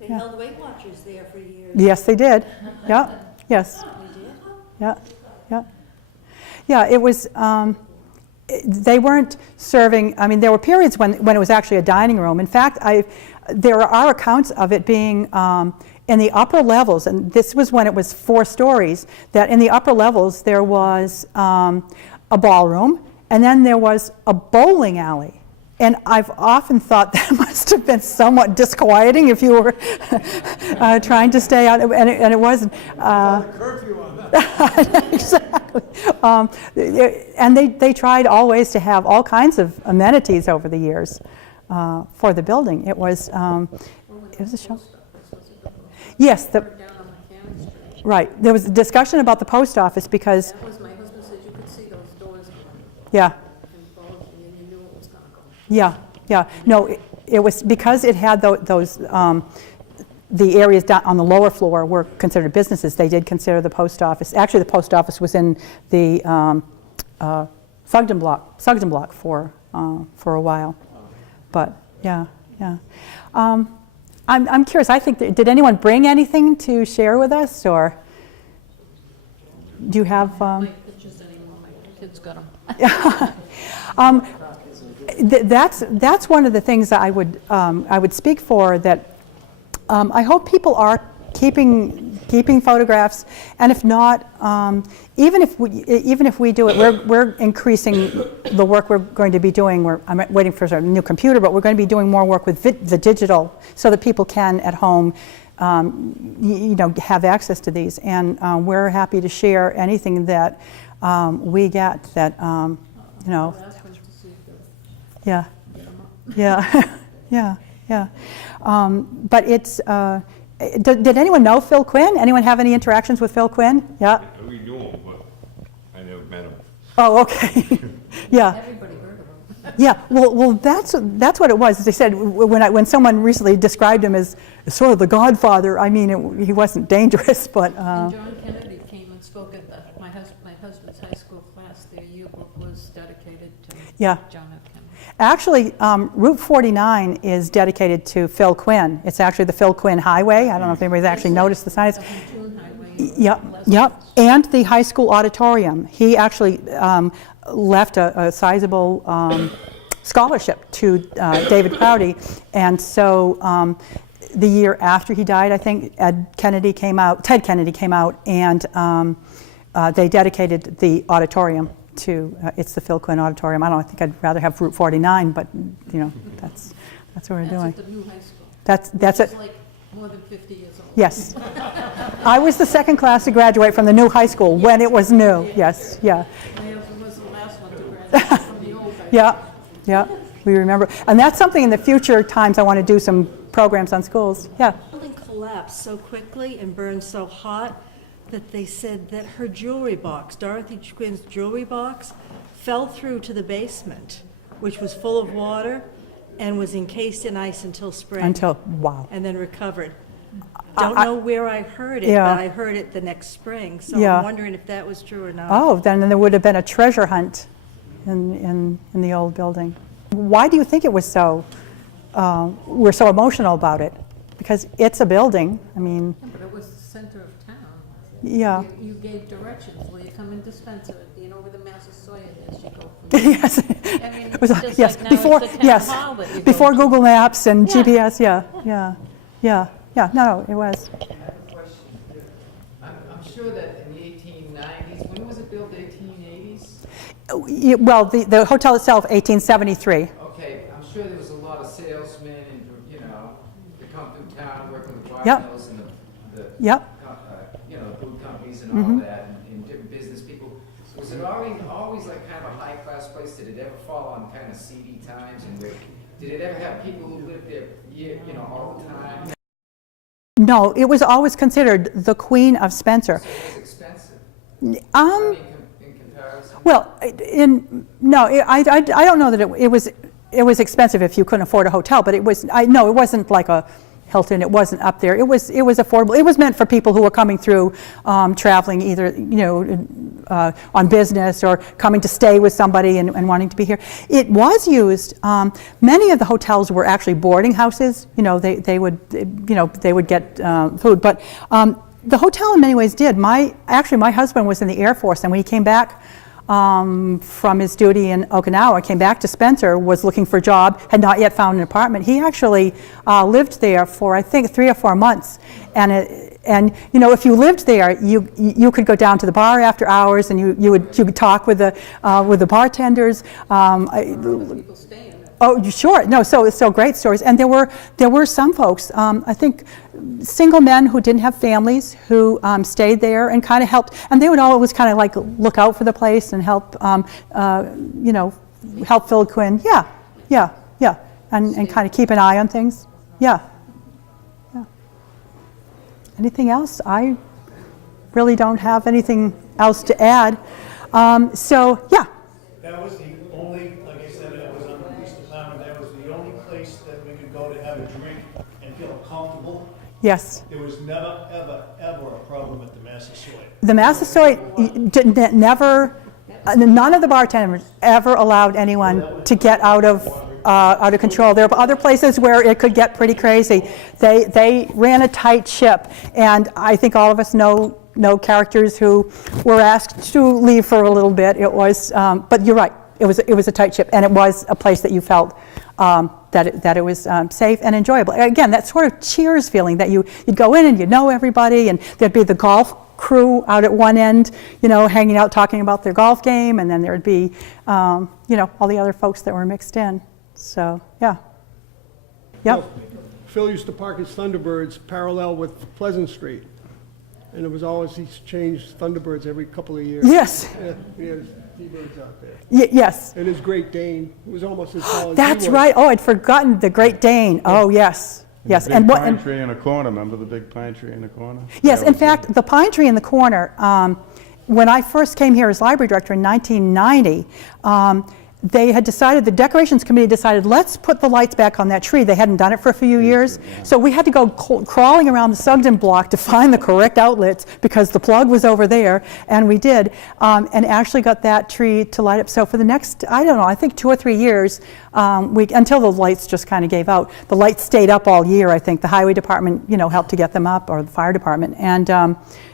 they held Weight Watchers there for years. Yes, they did. Yeah. Yes. They did? Yeah. Yeah. Yeah. It was. They weren't serving. I mean, there were periods when it was actually a dining room. In fact, there are accounts of it being in the upper levels, and this was when it was 4 stories. That in the upper levels there was a ballroom, and then there was a bowling alley. And I've often thought that must have been somewhat disquieting if you were trying to stay out, and it wasn't. Curfew on that. Exactly. And they tried always to have all kinds of amenities over the years for the building. It was a show. Yes, right. There was a discussion about the post office because. That was, my husband said you could see those doors Yeah. and bulge, and then you knew it was going to go. Yeah, yeah. No, it was because it had those, the areas down on the lower floor were considered businesses. They did consider the post office. Actually, the post office was in the Sugden block for a while. But yeah, yeah. I'm curious. I think did anyone bring anything to share with us, or do you have? Pictures anymore, my kids got them. That's one of the things that I would speak for. That I hope people are keeping photographs, and if not, even if we do it, we're increasing the work we're going to be doing. I'm waiting for a new computer, but we're going to be doing more work with the digital, so that people can at home, have access to these. And we're happy to share anything that we get that Yeah, yeah, yeah, yeah. But it's. Did anyone know Phil Quinn? Anyone have any interactions with Phil Quinn? Yeah. We knew him, but I never met him. Oh, okay. Yeah. Everybody heard of them. Yeah. Well, that's what it was. As I said, when someone recently described him as sort of the Godfather, I mean, he wasn't dangerous, but. And John Kennedy came and spoke at my husband's high school class. Their yearbook was dedicated to Yeah. John F. Kennedy. Actually, Route 49 is dedicated to Phil Quinn. It's actually the Phil Quinn Highway. I don't know if anybody's actually noticed the sign. It's, Yep. And the high school auditorium. He actually left a sizable scholarship to David Crowdy. And so the year after he died, I think, Ted Kennedy came out, and they dedicated the auditorium to, it's the Phil Quinn Auditorium. I think I'd rather have Route 49, but, that's what we're doing. That's at the new high school. That's It's it. like more than 50 years old. Yes. I was the second class to graduate from the new high school when it was new. Yes, yeah. My husband was the last one to graduate from the old high school. Yeah, we remember. And that's something in the future times I want to do some programs on schools. Yeah. The building collapsed so quickly and burned so hot that they said that her jewelry box, Dorothy Quinn's jewelry box, fell through to the basement, which was full of water and was encased in ice until spring. Wow. And then recovered. Don't know where I heard it, Yeah. but I heard it the next spring. So Yeah. I'm wondering if that was true or not. Oh, then there would have been a treasure hunt in the old building. Why do you think it was so, we're so emotional about it? Because it's a building, I mean. Yeah, but it was the center of town. Yeah. You gave directions, will you come into Spencer, where the Massasoit is, you go from Yes. I mean, It was, it's just yes, like now before, it's the town yes, hall that you go before to. Google Maps and Yeah. GPS, yeah, no, it was. I have a question. I'm sure that in the 1890s, when was it built, 1880s? Well, the hotel itself, 1873. Okay, I'm sure there was a lot of salesmen and, they come through town, working with bar Yep. mills and the Yep. food companies and all that, and different business people. Was it always like kind of a high-class place? Did it ever fall on kind of seedy times? And did it ever have people who lived there, all the time? No, it was always considered the Queen of Spencer. So it was expensive. In comparison. Well, I don't know that it was expensive if you couldn't afford a hotel, but it wasn't like a Hilton. It wasn't up there. It was affordable. It was meant for people who were coming through, traveling either on business or coming to stay with somebody and wanting to be here. It was used. Many of the hotels were actually boarding houses. They would get food, but the hotel in many ways did. My husband was in the Air Force, and when he came back from his duty in Okinawa, came back to Spencer, was looking for a job, had not yet found an apartment. He actually lived there for, I think, 3 or 4 months. And if you lived there, you could go down to the bar after hours, and you would talk with the bartenders. People staying there. Oh, sure. No, so great stories. And there were some folks, I think, single men who didn't have families who stayed there and kind of helped. And they would always kind of like look out for the place and help, help Phil Quinn. Yeah. And kind of keep an eye on things. Yeah. Anything else? I really don't have anything else to add. So, yeah. That was the only, like I said, it was on the police department, that was the only place that we could go to have a drink and feel comfortable. Yes. There was never, ever, ever a problem at the Massasoit. The Massasoit never, none of the bartenders ever allowed anyone to get out of control. There are other places where it could get pretty crazy. They ran a tight ship, and I think all of us know characters who were asked to leave for a little bit. It was, but you're right. It was a tight ship, and it was a place that you felt that it was safe and enjoyable. Again, that sort of Cheers feeling that you'd go in and you'd know everybody, and there'd be the golf crew out at one end, hanging out talking about their golf game, and then there'd be, all the other folks that were mixed in. So, yeah. Yep. Phil used to park his Thunderbirds parallel with Pleasant Street. And it was always, he changed Thunderbirds every couple of years. Yes. Yeah, he had his T-Birds out there. Yes. And his Great Dane, it was almost as tall as he That's was. right. Oh, I'd forgotten the Great Dane. Oh, yes. Yes. The big what? pine tree in the corner, remember the big pine tree in the corner? Yes, That in was fact, the pine tree in the corner, when I first came here as library director in 1990, they had decided, the decorations committee decided, let's put the lights back on that tree. They hadn't done it for a few years. So we had to go crawling around the Sugden block to find the correct outlets because the plug was over there, and we did, and actually got that tree to light up. So for the next, I don't know, I think 2 or 3 years, until the lights just kind of gave out. The lights stayed up all year, I think. The highway department, helped to get them up, or the fire department. And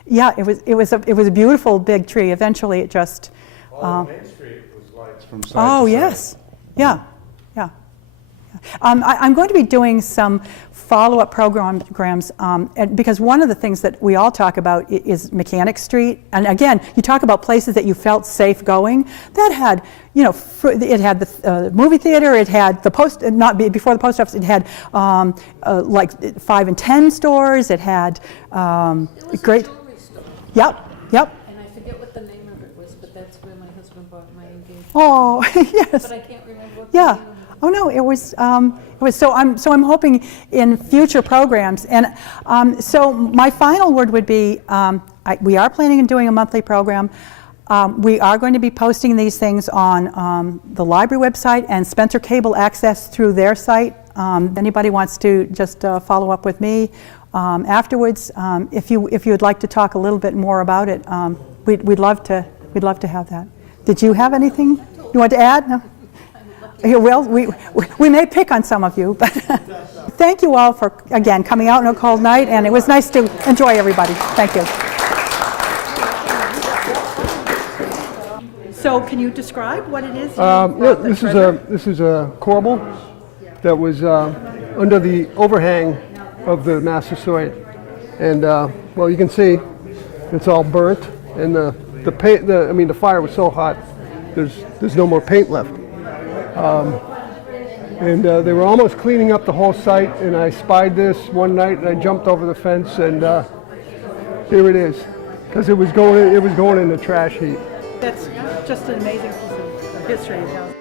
yeah, it was a beautiful big tree. Eventually it just... All of Main Street was lights from side to Oh, side. yes. Yeah. I'm going to be doing some follow-up programs, because one of the things that we all talk about is Mechanic Street. And again, you talk about places that you felt safe going. That had, it had the movie theater, it had the before the post office, it had like 5 and 10 stores, it had It was great... a jewelry store, Yep. and I forget what the name of it was, but that's where my husband bought my engagement. Oh, yes. But I can't remember what the Yeah. name of it. Oh no, it was so I'm hoping in future programs, and so my final word would be we are planning on doing a monthly program. We are going to be posting these things on the library website and Spencer Cable Access through their site. If anybody wants to just follow up with me afterwards, if you would like to talk a little bit more about it, we'd love to have that. Did you have anything you want to add? No? Well, we may pick on some of you, but thank you all for, again, coming out on a cold night, and it was nice to enjoy everybody. Thank you. So can you describe what it is? Yeah, this is a corbel that was under the overhang of the Massasoit. And, well, you can see it's all burnt, and the paint, I mean, the fire was so hot, there's no more paint left. And they were almost cleaning up the whole site, and I spied this one night, and I jumped over the fence, and here it is, because it was going in the trash heap. That's just an amazing piece of history of how